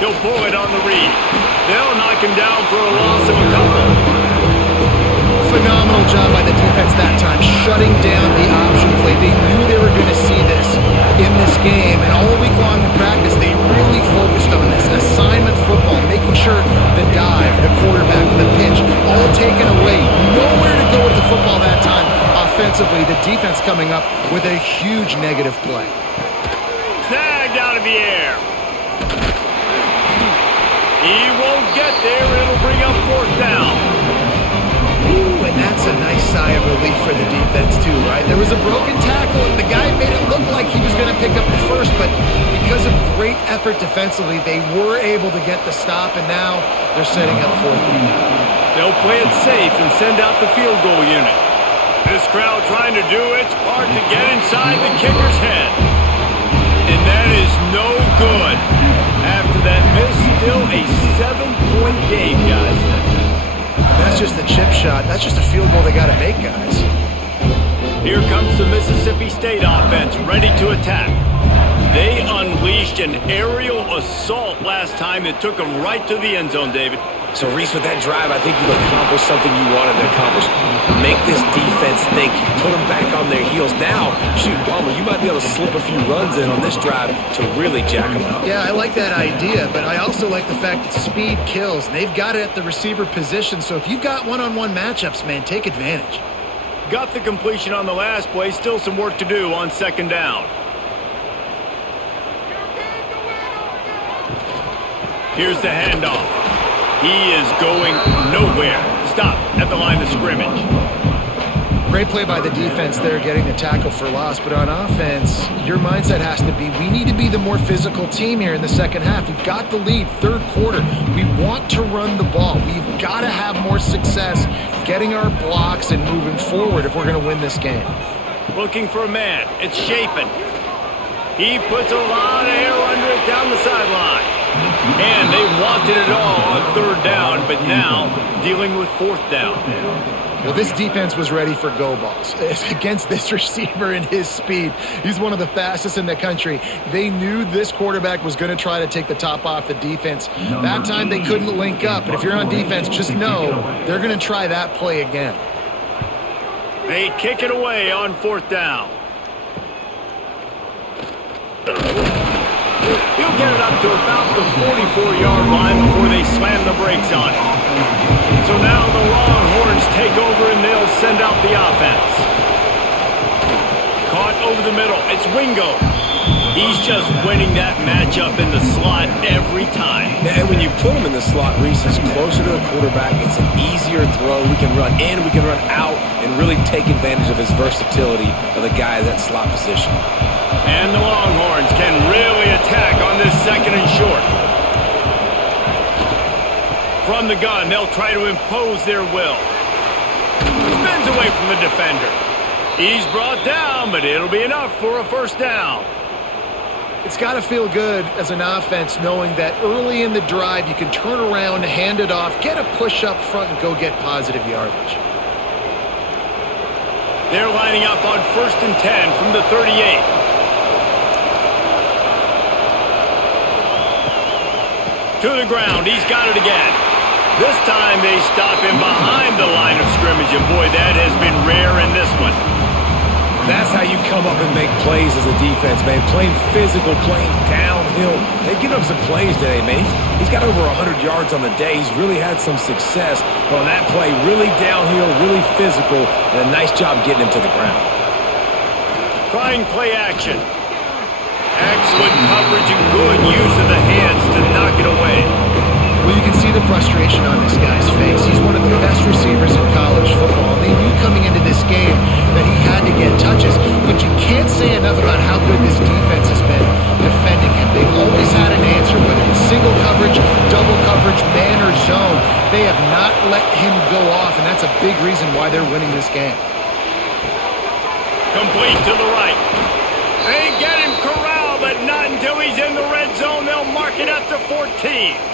He'll pull it on the read. They'll knock him down for a loss of a couple. Phenomenal job by the defense that time, shutting down the option play. They knew they were going to see this in this game, and all week long in practice, they really focused on this assignment football, making sure the dive, the quarterback, the pitch, all taken away. Nowhere to go with the football that time. Offensively, the defense coming up with a huge negative play. Snagged out of the air. He won't get there. It'll bring up 4th down. Ooh, and that's a nice sigh of relief for the defense too, right? There was a broken tackle, and the guy made it look like he was going to pick up the 1st, but because of great effort defensively, they were able to get the stop, and now they're setting up 4th down. They'll play it safe and send out the field goal unit. This crowd trying to do its part to get inside the kicker's head. And that is no good. After that miss, still a 7-point game, guys. That's just a chip shot. That's just a field goal they got to make, guys. Here comes the Mississippi State offense, ready to attack. They unleashed an aerial assault last time that took them right to the end zone, David. So, Reese, with that drive, I think you've accomplished something you wanted to accomplish. Make this defense think, put them back on their heels. Now, shoot, Palmer, you might be able to slip a few runs in on this drive to really jack them up. Yeah, I like that idea, but I also like the fact that speed kills. And they've got it at the receiver position, so if you've got one-on-one matchups, man, take advantage. Got the completion on the last play. Still some work to do on second down. Here's the handoff. He is going nowhere. Stop at the line of scrimmage. Great play by the defense there, getting the tackle for loss. But on offense, your mindset has to be, we need to be the more physical team here in the second half. We've got the lead, third quarter. We want to run the ball. We've got to have more success getting our blocks and moving forward if we're going to win this game. Looking for a man. It's Shapen. He puts a lot of air under it down the sideline. And they wanted it all on third down, but now dealing with fourth down. Well, this defense was ready for go balls. Against this receiver and his speed, he's one of the fastest in the country. They knew this quarterback was going to try to take the top off the defense. That time they couldn't link up, and if you're on defense, just know they're going to try that play again. They kick it away on fourth down. He'll get it up to about the 44-yard line before they slam the brakes on it. So now the Longhorns take over and they'll send out the offense. Caught over the middle. It's Wingo. He's just winning that matchup in the slot every time. And when you put him in the slot, Reese is closer to the quarterback. It's an easier throw. We can run in, we can run out, and really take advantage of his versatility of the guy at that slot position. And the Longhorns can really attack on this second and short. From the gun, they'll try to impose their will. Spins away from the defender. He's brought down, but it'll be enough for a first down. It's got to feel good as an offense knowing that early in the drive you can turn around, hand it off, get a push up front, and go get positive yardage. They're lining up on 1st and 10 from the 38. To the ground, he's got it again. This time they stop him behind the line of scrimmage, and boy, that has been rare in this one. That's how you come up and make plays as a defense, man. Playing physical, playing downhill. They've given up some plays today, man. He's got over 100 yards on the day. He's really had some success. But on that play, really downhill, really physical, and a nice job getting him to the ground. Trying play action. Excellent coverage and good use of the hands to knock it away. Well, you can see the frustration on this guy's face. He's one of the best receivers in college football. They knew coming into this game that he had to get touches, but you can't say enough about how good this defense has been defending him. They've always had an answer, whether it's single coverage, double coverage, man or zone. They have not let him go off, and that's a big reason why they're winning this game. Complete to the right. They get him corralled, but not until he's in the red zone. They'll mark it at the 14.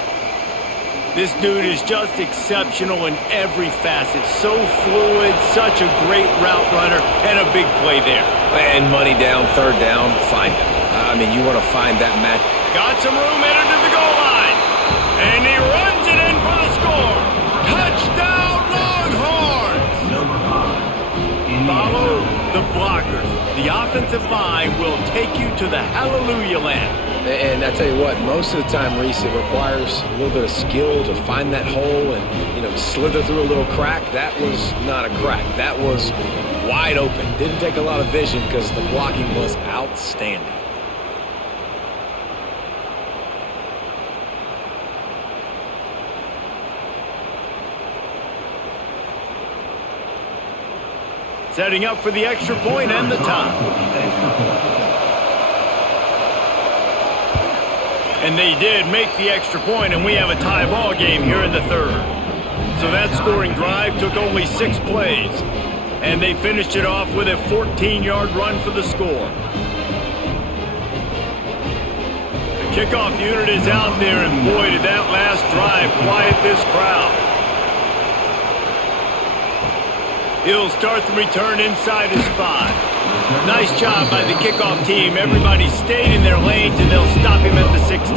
This dude is just exceptional in every facet. So fluid, such a great route runner, and a big play there. And money down, third down, find him. I mean, you want to find that match. Got some room headed to the goal line. And he runs it in for the score. Touchdown, Longhorns! Follow the blockers. The offensive line will take you to the hallelujah land. And I tell you what, most of the time, Reese, it requires a little bit of skill to find that hole and, slither through a little crack. That was not a crack. That was wide open. Didn't take a lot of vision because the blocking was outstanding. Setting up for the extra point and the tie. And they did make the extra point, and we have a tie ball game here in the third. So that scoring drive took only 6 plays, and they finished it off with a 14-yard run for the score. The kickoff unit is out there, and boy, did that last drive quiet this crowd. He'll start the return inside his 5. Nice job by the kickoff team. Everybody stayed in their lanes, and they'll stop him at the 16.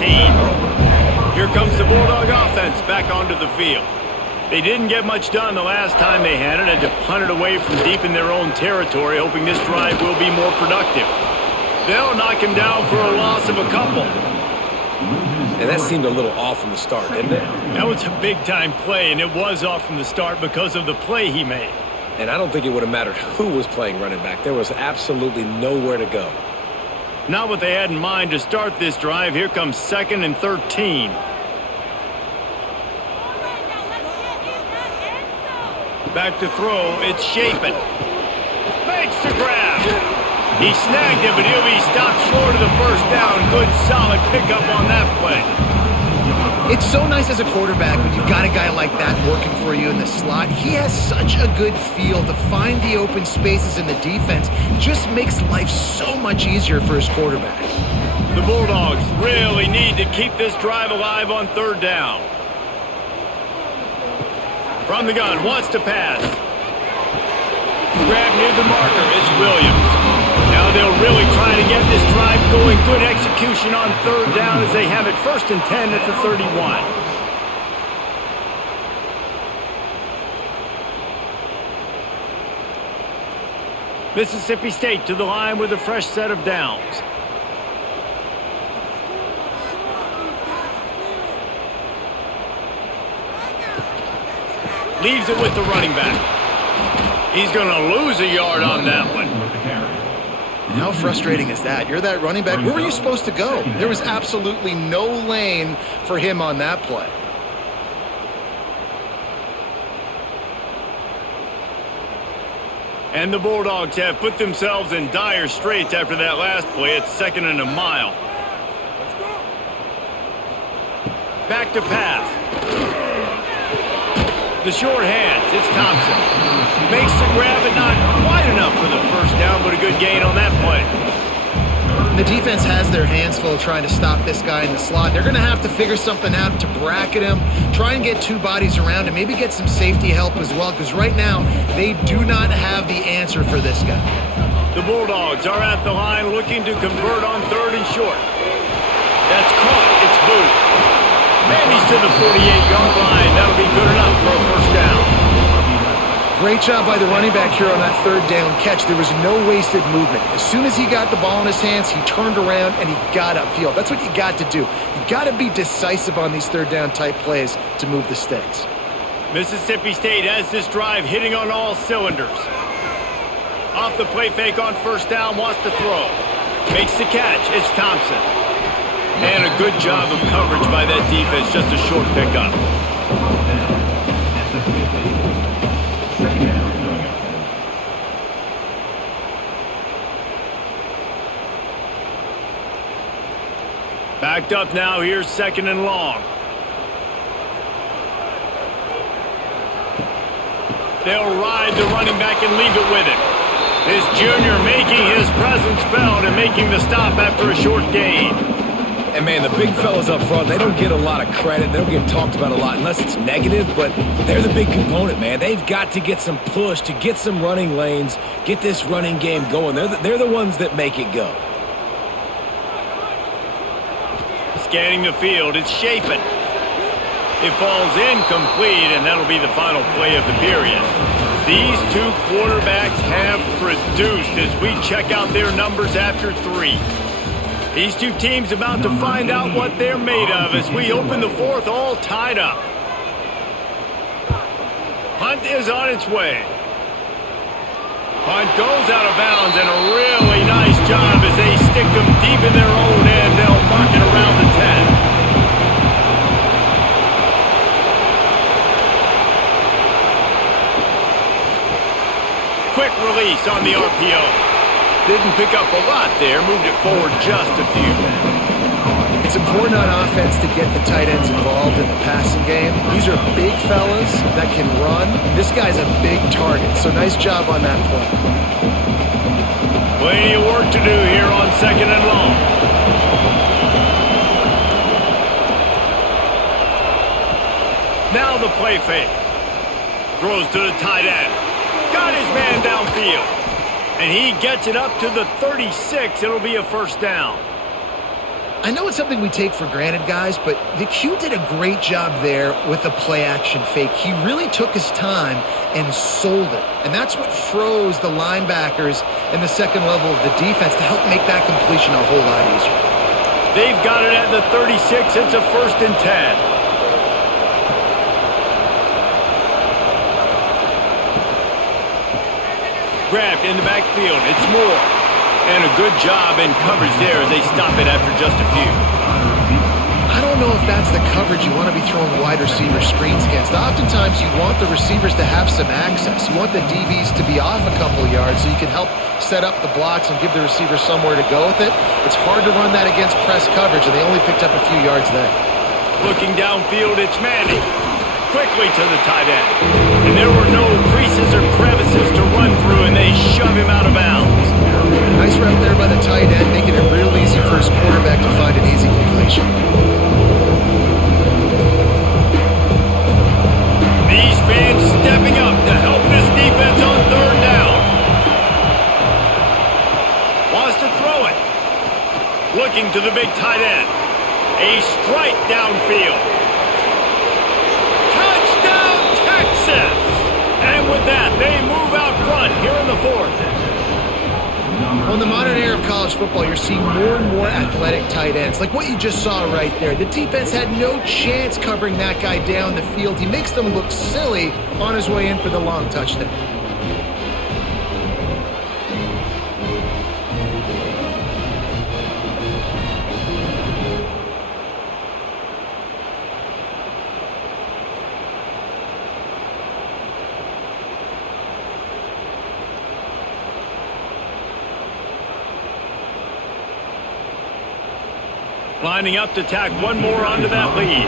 Here comes the Bulldog offense back onto the field. They didn't get much done the last time they had it, and to punt it away from deep in their own territory, hoping this drive will be more productive. They'll knock him down for a loss of a couple. And that seemed a little off from the start, didn't it? That was a big-time play, and it was off from the start because of the play he made. And I don't think it would have mattered who was playing running back. There was absolutely nowhere to go. Not what they had in mind to start this drive. Here comes 2nd and 13. Back to throw. It's Shapen. Makes the grab. He snagged it, but he'll be stopped short of the first down. Good, solid pickup on that play. It's so nice as a quarterback when you've got a guy like that working for you in the slot. He has such a good feel to find the open spaces in the defense. Just makes life so much easier for his quarterback. The Bulldogs really need to keep this drive alive on 3rd down. From the gun, wants to pass. Grab near the marker is Williams. Now they'll really try to get this drive going. Good execution on 3rd down as they have it 1st and 10 at the 31. Mississippi State to the line with a fresh set of downs. Leaves it with the running back. He's going to lose a yard on that one. How frustrating is that? You're that running back. Where were you supposed to go? There was absolutely no lane for him on that play. And the Bulldogs have put themselves in dire straits after that last play. It's 2nd and a mile. Back to pass. The short hands, it's Thompson. Makes the grab, but not quite enough for the first down, but a good gain on that play. The defense has their hands full trying to stop this guy in the slot. They're going to have to figure something out to bracket him, try and get 2 bodies around him, maybe get some safety help as well, because right now they do not have the answer for this guy. The Bulldogs are at the line looking to convert on 3rd and short. That's caught. It's Booth. And he's to the 48-yard line. That'll be good enough for a first down. Great job by the running back here on that 3rd down catch. There was no wasted movement. As soon as he got the ball in his hands, he turned around and he got upfield. That's what you got to do. You got to be decisive on these 3rd down type plays to move the sticks. Mississippi State has this drive hitting on all cylinders. Off the play fake on 1st down, wants to throw. Makes the catch. It's Thompson. And a good job of coverage by that defense. Just a short pickup. Backed up now. Here's 2nd and long. They'll ride the running back and leave it with him. This junior making his presence felt and making the stop after a short gain. And, man, the big fellas up front, they don't get a lot of credit. They don't get talked about a lot unless it's negative, but they're the big component, man. They've got to get some push to get some running lanes, get this running game going. They're the ones that make it go. Scanning the field, it's Shapen. It falls incomplete, and that'll be the final play of the period. These 2 quarterbacks have produced as we check out their numbers after 3. These 2 teams about to find out what they're made of as we open the 4th all tied up. Punt is on its way. Punt goes out of bounds, and a really nice job as they stick them deep in their own end. They'll mark it around the 10. Quick release on the RPO. Didn't pick up a lot there, moved it forward just a few. It's important on offense to get the tight ends involved in the passing game. These are big fellas that can run. This guy's a big target, so nice job on that play. Plenty of work to do here on 2nd and long. Now the play fake. Throws to the tight end. got his man downfield. And he gets it up to the 36. It'll be a first down. I know it's something we take for granted, guys, but the Q did a great job there with the play-action fake. He really took his time and sold it. And that's what froze the linebackers in the second level of the defense to help make that completion a whole lot easier. They've got it at the 36. It's a 1st and 10. Grabbed in the backfield. It's Moore. And a good job in coverage there as they stop it after just a few. I don't know if that's the coverage you want to be throwing wide receiver screens against. Oftentimes you want the receivers to have some access. You want the DBs to be off a couple yards so you can help set up the blocks and give the receiver somewhere to go with it. It's hard to run that against press coverage, and they only picked up a few yards there. Looking downfield, it's Manning. Quickly to the tight end. And there were no creases or crevices to run through, and they shove him out of bounds. Nice route there by the tight end, making it real easy for his quarterback to find an easy completion. These fans stepping up to help this defense on 3rd down. Wants to throw it. Looking to the big tight end. A strike downfield. Touchdown, Texas! And with that, they move out front here in the 4th. Well, in the modern era of college football, you're seeing more and more athletic tight ends, like what you just saw right there. The defense had no chance covering that guy down the field. He makes them look silly on his way in for the long touchdown. Lining up to tack one more onto that lead.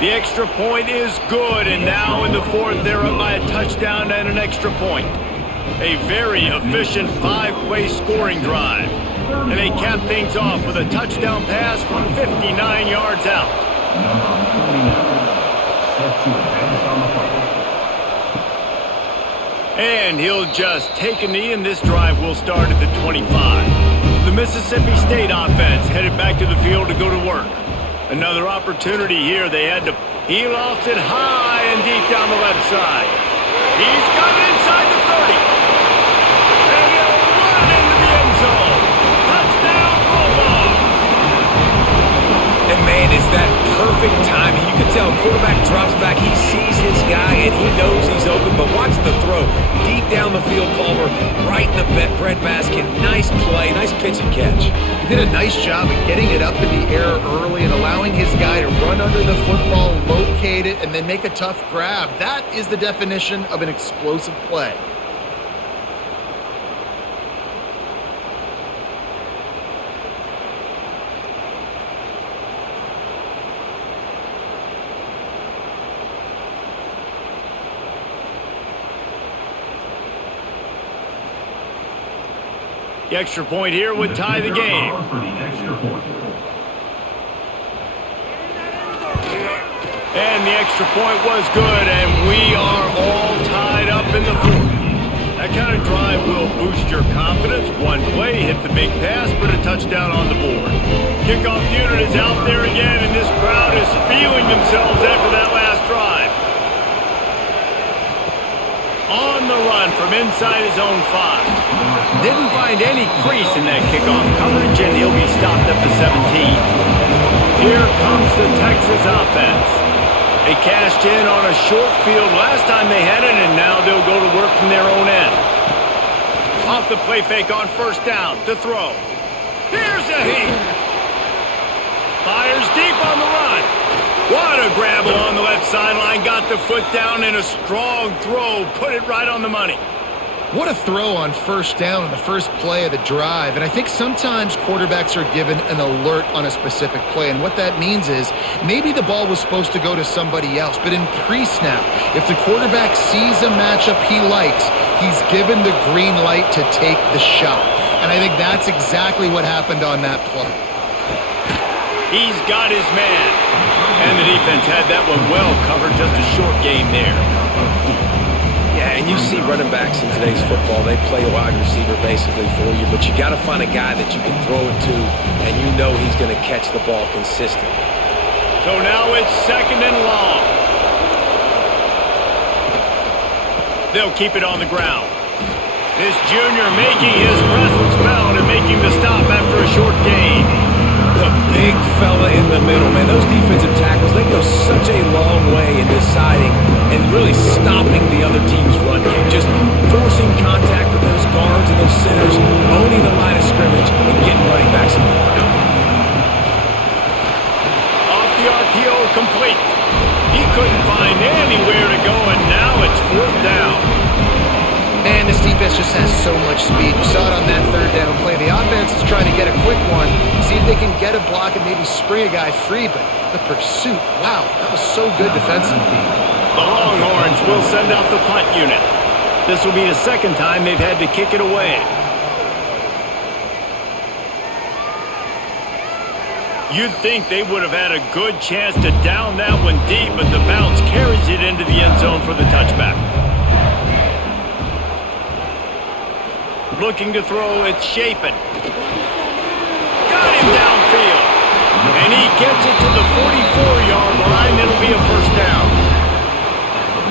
The extra point is good, and now in the 4th, they're up by a touchdown and an extra point. A very efficient 5-play scoring drive. And they cap things off with a touchdown pass from 59 yards out. Number 49, set to advance on the play. And he'll just take a knee, and this drive will start at the 25. The Mississippi State offense headed back to the field to go to work. Another opportunity here. They had to. He lofts it high and deep down the left side. He's got it inside the 30. And he'll run into the end zone. Touchdown, Bulldogs. And man, is that perfect timing. You can tell quarterback drops back. He sees his guy, and he knows he's open. But watch the throw. Deep down the field, Palmer, right in the breadbasket. Nice play, nice pitch and catch. He did a nice job of getting it up in the air early and allowing his guy to run under the football, locate it, and then make a tough grab. That is the definition of an explosive play. The extra point here would tie the game. For the extra point. And the extra point was good, and we are all tied up in the 4th. That kind of drive will boost your confidence. One play, hit the big pass, put a touchdown on the board. Kickoff unit is out there again, and this crowd is feeling themselves after that last drive. On the run from inside his own 5. Didn't find any crease in that kickoff coverage, and he'll be stopped at the 17. Here comes the Texas offense. They cashed in on a short field last time they had it, and now they'll go to work from their own end. Off the play fake on 1st down to throw. Here's a heat. Fires deep on the run. What a grab along the left sideline. Got the foot down in a strong throw. Put it right on the money. What a throw on 1st down in the first play of the drive. And I think sometimes quarterbacks are given an alert on a specific play. And what that means is maybe the ball was supposed to go to somebody else. But in pre-snap, if the quarterback sees a matchup he likes, he's given the green light to take the shot. And I think that's exactly what happened on that play. He's got his man. And the defense had that one well covered, just a short game there. Yeah, and you see running backs in today's football, they play wide receiver basically for you, but you got to find a guy that you can throw it to, and you know he's going to catch the ball consistently. So now it's 2nd and long. They'll keep it on the ground. This junior making his presence felt and making the stop after a short gain. The big fella in the middle, man. Those defensive tackles, they go such a long way in deciding and really stopping the other team's run game. Just forcing contact with those guards and those centers, owning the line of scrimmage, and getting running backs in the ground. Off the RPO, complete. He couldn't find anywhere to go, and now it's 4th down. Man, this defense just has so much speed. You saw it on that 3rd down play. The offense is trying to get a quick one, see if they can get a block and maybe spring a guy free, but the pursuit, wow, that was so good defensively. The Longhorns will send out the punt unit. This will be the 2nd time they've had to kick it away. You'd think they would have had a good chance to down that one deep, but the bounce carries it into the end zone for the touchback. Looking to throw, it's Shapen. Got him downfield. And he gets it to the 44-yard line. It'll be a 1st down.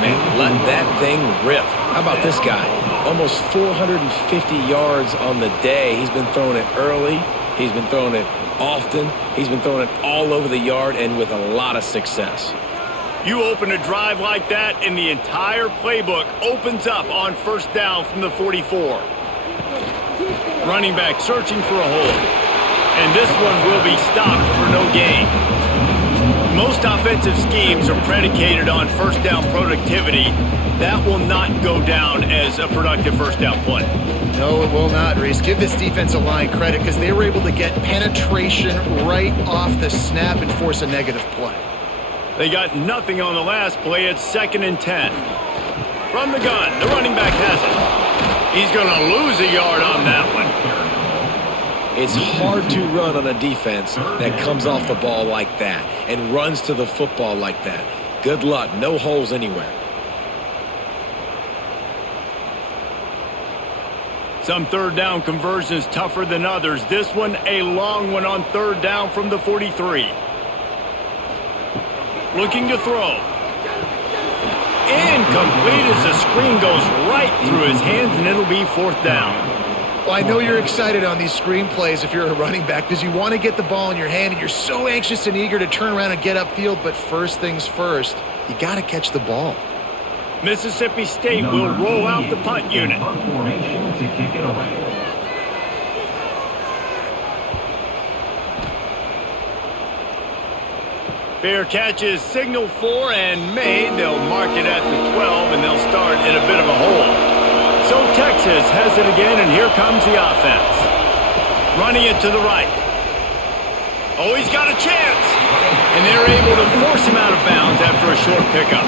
Man, let that thing rip. How about this guy? Almost 450 yards on the day. He's been throwing it early. He's been throwing it often. He's been throwing it all over the yard and with a lot of success. You open a drive like that, and the entire playbook opens up on 1st down from the 44. Running back searching for a hole. And this one will be stopped for no gain. Most offensive schemes are predicated on 1st down productivity. That will not go down as a productive 1st down play. No, it will not, Reese. Give this defensive line credit because they were able to get penetration right off the snap and force a negative play. They got nothing on the last play. It's 2nd and 10. From the gun, the running back has it. He's going to lose a yard on that one. It's hard to run on a defense that comes off the ball like that and runs to the football like that. Good luck. No holes anywhere. Some 3rd down conversions tougher than others. This one, a long one on 3rd down from the 43. Looking to throw. Incomplete as the screen goes right through his hands, and it'll be 4th down. Well, I know you're excited on these screen plays if you're a running back because you want to get the ball in your hand and you're so anxious and eager to turn around and get upfield, but first things first, you got to catch the ball. Mississippi State will roll out the punt unit. Formation to kick it away. Fair catch is signaled for and made. They'll mark it at the 12, and they'll start in a bit of a hole. So Texas has it again, and here comes the offense. Running it to the right. Oh, he's got a chance. And they're able to force him out of bounds after a short pickup.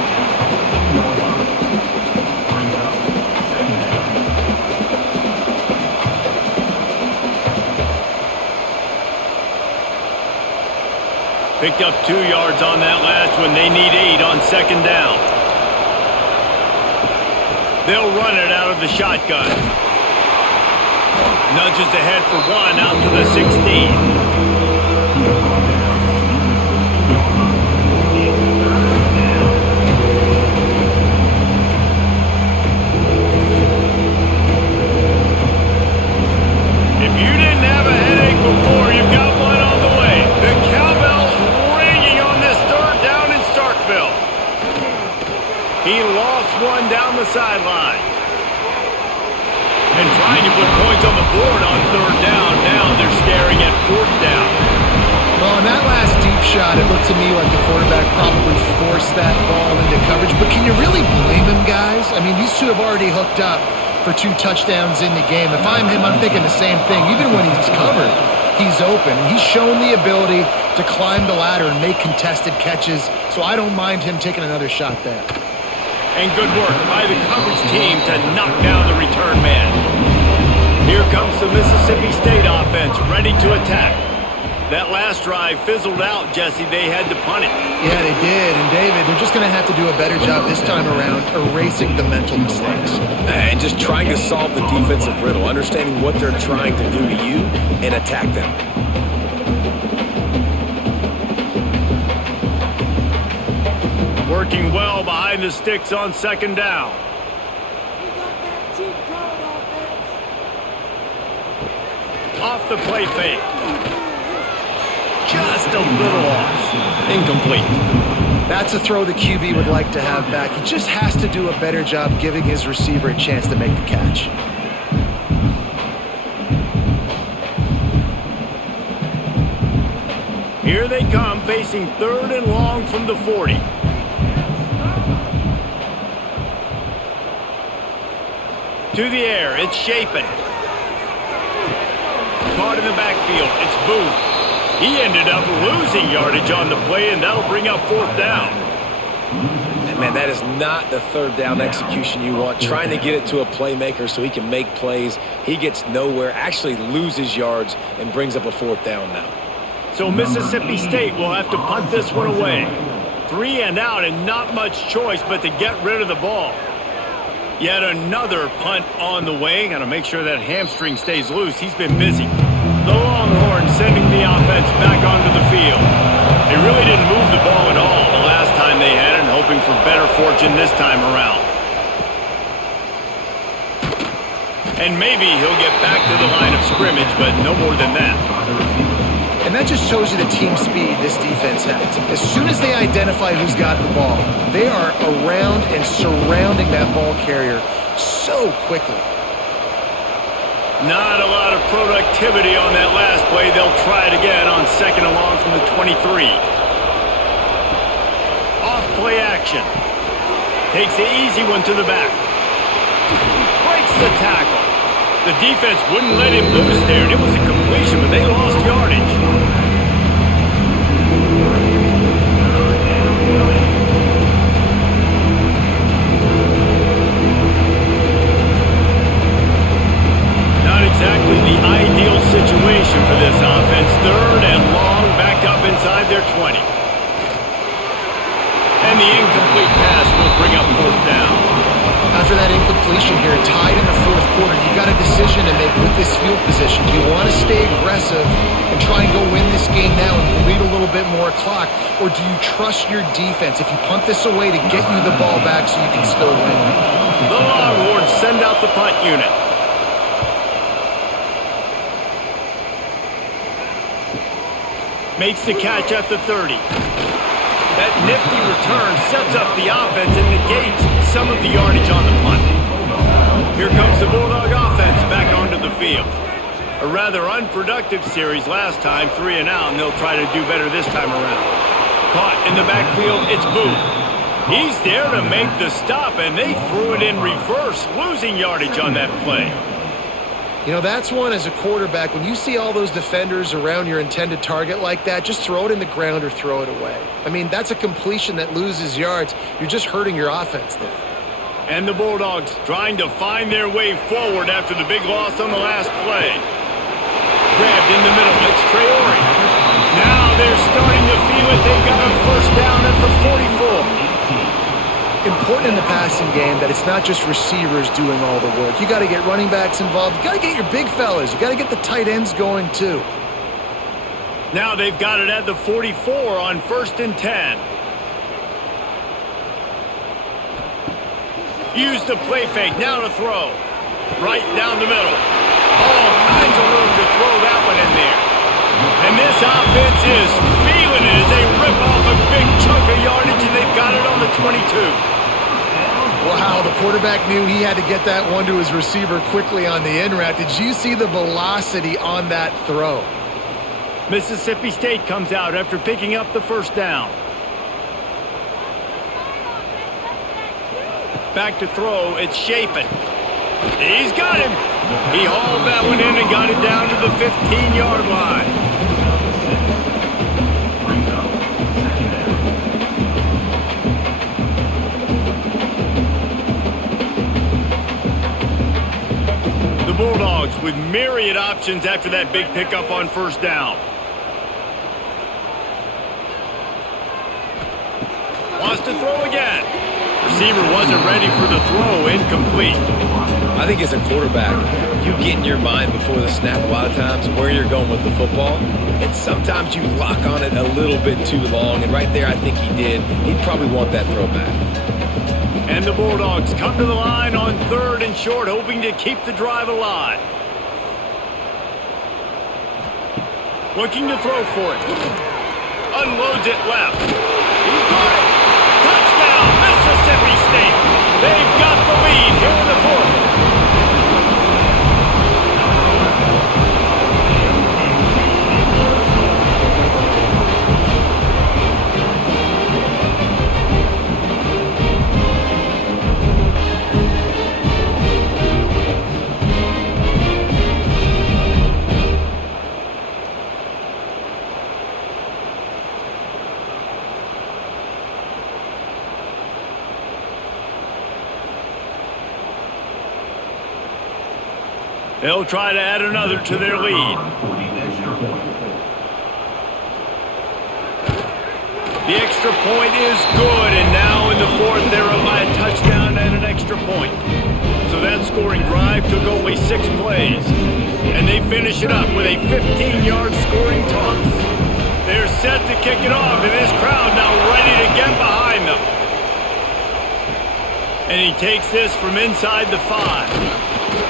Picked up 2 yards on that last one. They need 8 on 2nd down. They'll run it out of the shotgun. Nudges ahead for 1 out to the 16. If you didn't have a headache before, you've got one on the way. The cowbell's ringing on this 3rd down in Starkville. He lost one down the sideline. And trying to put points on the board on 3rd down. Now they're staring at 4th down. Well, on that last deep shot, it looked to me like the quarterback probably forced that ball into coverage. But can you really blame him, guys? I mean, these two have already hooked up for 2 touchdowns in the game. If I'm him, I'm thinking the same thing. Even when he's covered, he's open. He's shown the ability to climb the ladder and make contested catches, so I don't mind him taking another shot there. And good work by the coverage team to knock down the return man. Here comes the Mississippi State offense ready to attack. That last drive fizzled out, Jesse. They had to punt it. Yeah, they did. And, David, they're just going to have to do a better job this time around erasing the mental mistakes. And just trying to solve the defensive riddle, understanding what they're trying to do to you and attack them. Working well behind the sticks on second down. Off the play fake. Just a little off. Incomplete. That's a throw the QB would like to have back. He just has to do a better job giving his receiver a chance to make the catch. Here they come, facing 3rd and long from the 40. To the air, it's Shapen. Caught in the backfield, it's Booth. He ended up losing yardage on the play, and that'll bring up 4th down. And man, that is not the 3rd down execution you want. Trying to get it to a playmaker so he can make plays. He gets nowhere, actually loses yards, and brings up a 4th down now. So Mississippi State will have to punt this one away. 3 and out, and not much choice but to get rid of the ball. Yet another punt on the way. Got to make sure that hamstring stays loose. He's been busy. The Longhorns sending the offense back onto the field. They really didn't move the ball at all the last time they had it, and hoping for better fortune this time around. And maybe he'll get back to the line of scrimmage, but no more than that. And that just shows you the team speed this defense has. As soon as they identify who's got the ball, they are around and surrounding that ball carrier so quickly. Not a lot of productivity on that last play. They'll try it again on 2nd and long from the 23. Off play action. Takes the easy one to the back. Breaks the tackle. The defense wouldn't let him loose there. It was a completion, but they lost yardage. Not exactly the ideal situation for this offense. 3rd and long, back up inside their 20. And the incomplete pass will bring up 4th down. After that incompletion here, tied in the 4th quarter, you got a decision to make with this field position. Do you want to stay aggressive and try and go win this game now and bleed a little bit more clock? Or do you trust your defense if you punt this away to get you the ball back so you can still win? The Longhorns send out the punt unit. Makes the catch at the 30. That nifty return sets up the offense and negates some of the yardage on the punt. Here comes the Bulldog offense back onto the field. A rather unproductive series last time, 3 and out, and they'll try to do better this time around. Caught in the backfield, it's Booth. He's there to make the stop, and they threw it in reverse, losing yardage on that play. You know, that's one as a quarterback. When you see all those defenders around your intended target like that, just throw it in the ground or throw it away. I mean, that's a completion that loses yards. You're just hurting your offense there. And the Bulldogs trying to find their way forward after the big loss on the last play. Grabbed in the middle, it's Traore. Now they're starting to feel it. They've got a 1st down at the 44. Important in the passing game that it's not just receivers doing all the work. You got to get running backs involved. You got to get your big fellas. You got to get the tight ends going too. Now they've got it at the 44 on 1st and 10. Use the play fake, now to throw. Right down the middle. All kinds of room to throw that one in there. And this offense is feeling it as they rip off a big chunk of yardage, and they've got it on the 22. Wow, the quarterback knew he had to get that one to his receiver quickly on the in route. Did you see the velocity on that throw? Mississippi State comes out after picking up the 1st down. Back to throw, it's Shapen. He's got him. He hauled that one in and got it down to the 15-yard line. The Bulldogs with myriad options after that big pickup on 1st down. Wants to throw again. Receiver wasn't ready for the throw. Incomplete. I think as a quarterback, you get in your mind before the snap a lot of times where you're going with the football, and sometimes you lock on it a little bit too long, and right there I think he did. He'd probably want that throw back. And the Bulldogs come to the line on 3rd and short, hoping to keep the drive alive. Looking to throw for it. Unloads it left. He got it. Touchdown, Mississippi State. They've got the lead here in the 4th. They'll try to add another to their lead. The extra point is good, and now in the 4th, they're up by a touchdown and an extra point. So that scoring drive took only 6 plays, and they finish it up with a 15-yard scoring toss. They're set to kick it off, and this crowd now ready to get behind them. And he takes this from inside the 5.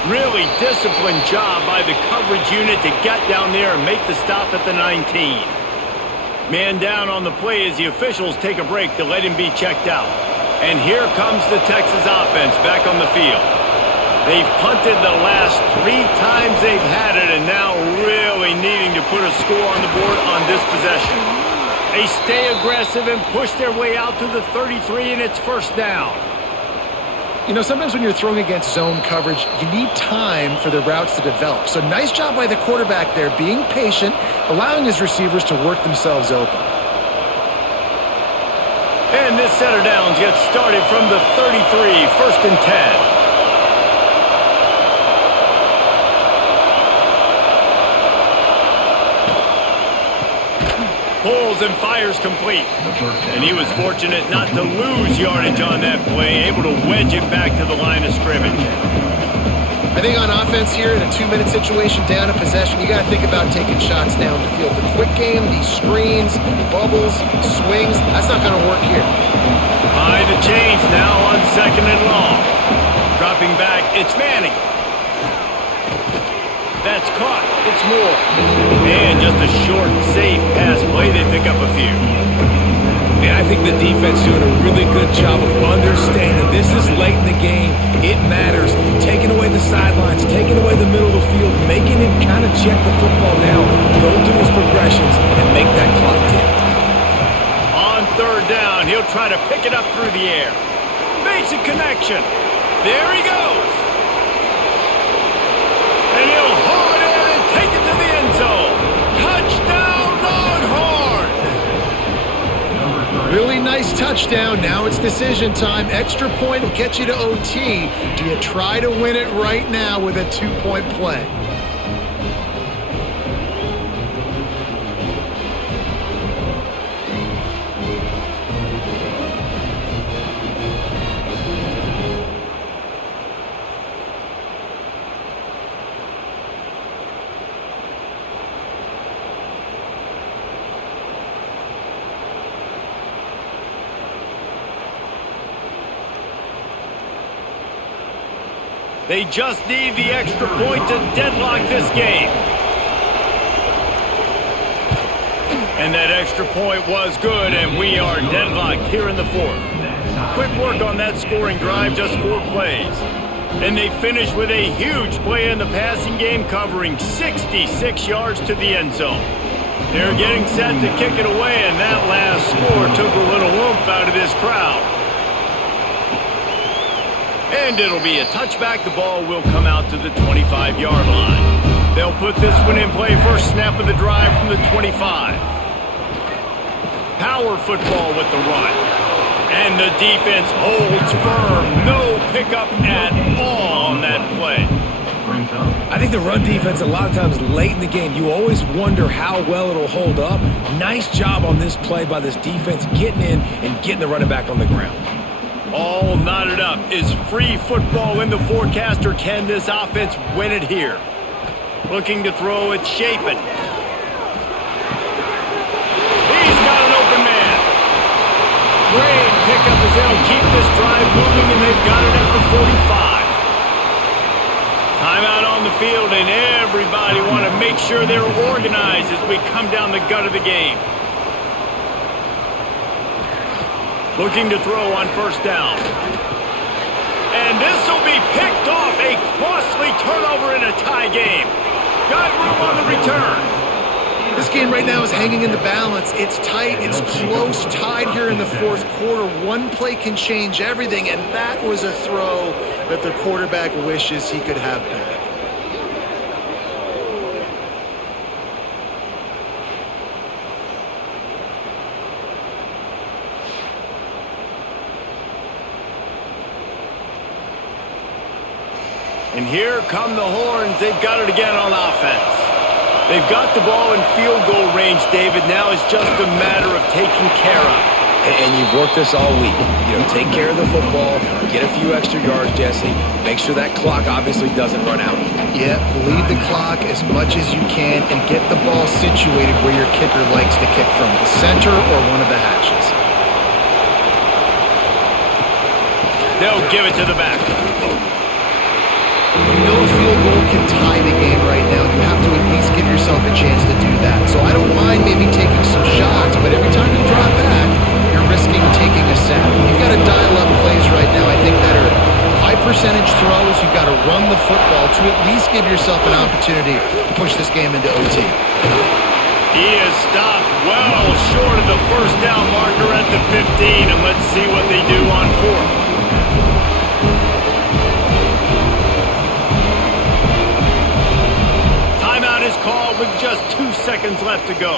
Really disciplined job by the coverage unit to get down there and make the stop at the 19. Man down on the play as the officials take a break to let him be checked out. And here comes the Texas offense back on the field. They've punted the last 3 times they've had it, and now really needing to put a score on the board on this possession. They stay aggressive and push their way out to the 33, and it's 1st down. You know, sometimes when you're throwing against zone coverage, you need time for the routes to develop. So nice job by the quarterback there, being patient, allowing his receivers to work themselves open. And this set of downs gets started from the 33, 1st and 10. Pulls and fires complete. And he was fortunate not to lose yardage on that play, able to wedge it back to the line of scrimmage. I think on offense here, in a 2-minute situation, down a possession, you got to think about taking shots down the field. The quick game, these screens, bubbles, swings, that's not going to work here. High the chains now on 2nd and long. Dropping back, it's Manning. That's caught. It's Moore. And just a short, safe pass play. They pick up a few. And I think the defense doing a really good job of understanding this is late in the game. It matters. Taking away the sidelines, taking away the middle of the field, making him kind of check the football down, go through his progressions, and make that clock tick. On 3rd down, he'll try to pick it up through the air. Makes a connection. There he goes. And he'll haul it in and take it to the end zone. Touchdown, Longhorn! Really nice touchdown. Now it's decision time. Extra point will get you to OT. Do you try to win it right now with a 2-point play? They just need the extra point to deadlock this game. And that extra point was good, and we are deadlocked here in the 4th. Quick work on that scoring drive, just 4 plays. And they finish with a huge play in the passing game, covering 66 yards to the end zone. They're getting set to kick it away, and that last score took a little oomph out of this crowd. And it'll be a touchback. The ball will come out to the 25-yard line. They'll put this one in play. First snap of the drive from the 25. Power football with the run. And the defense holds firm. No pickup at all on that play. zone. I think the run defense, a lot of times late in the game, you always wonder how well it'll hold up. Nice job on this play by this defense, getting in and getting the running back on the ground. All knotted up. Is free football in the forecast, or can this offense win it here? Looking to throw it, Shapen. He's got an open man. Great pickup as they'll keep this drive moving, and they've got it at the 45. Timeout on the field, and everybody want to make sure they're organized as we come down the gut of the game. Looking to throw on first down. And this will be picked off. A costly turnover in a tie game. Got room on the return. This game right now is hanging in the balance. It's tight. It's close. Tied here in the fourth quarter. One play can change everything, and that was a throw that the quarterback wishes he could have back. And here come the horns. They've got it again on offense. They've got the ball in field goal range, David. Now it's just a matter of taking care of it. And you've worked this all week. Take care of the football, get a few extra yards, Jesse. Make sure that clock obviously doesn't run out. Yeah, bleed the clock as much as you can and get the ball situated where your kicker likes to kick from, the center or one of the hatches. They'll give it to the back. You know a field goal can tie the game right now. You have to at least give yourself a chance to do that. So I don't mind maybe taking some shots, but every time you drop back, you're risking taking a sack. You've got to dial up plays right now, I think, that are high percentage throws. You've got to run the football to at least give yourself an opportunity to push this game into OT. He is stopped well short of the first down marker at the 15, and let's see what they do on fourth. Timeout is called with just 2 seconds left to go.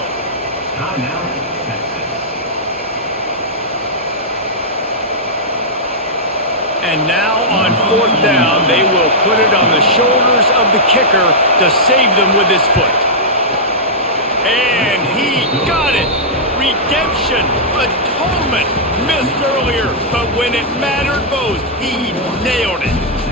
Timeout, Texas. And now on fourth down, they will put it on the shoulders of the kicker to save them with his foot. And he got it. Redemption, atonement, missed earlier, but when it mattered most, he nailed it.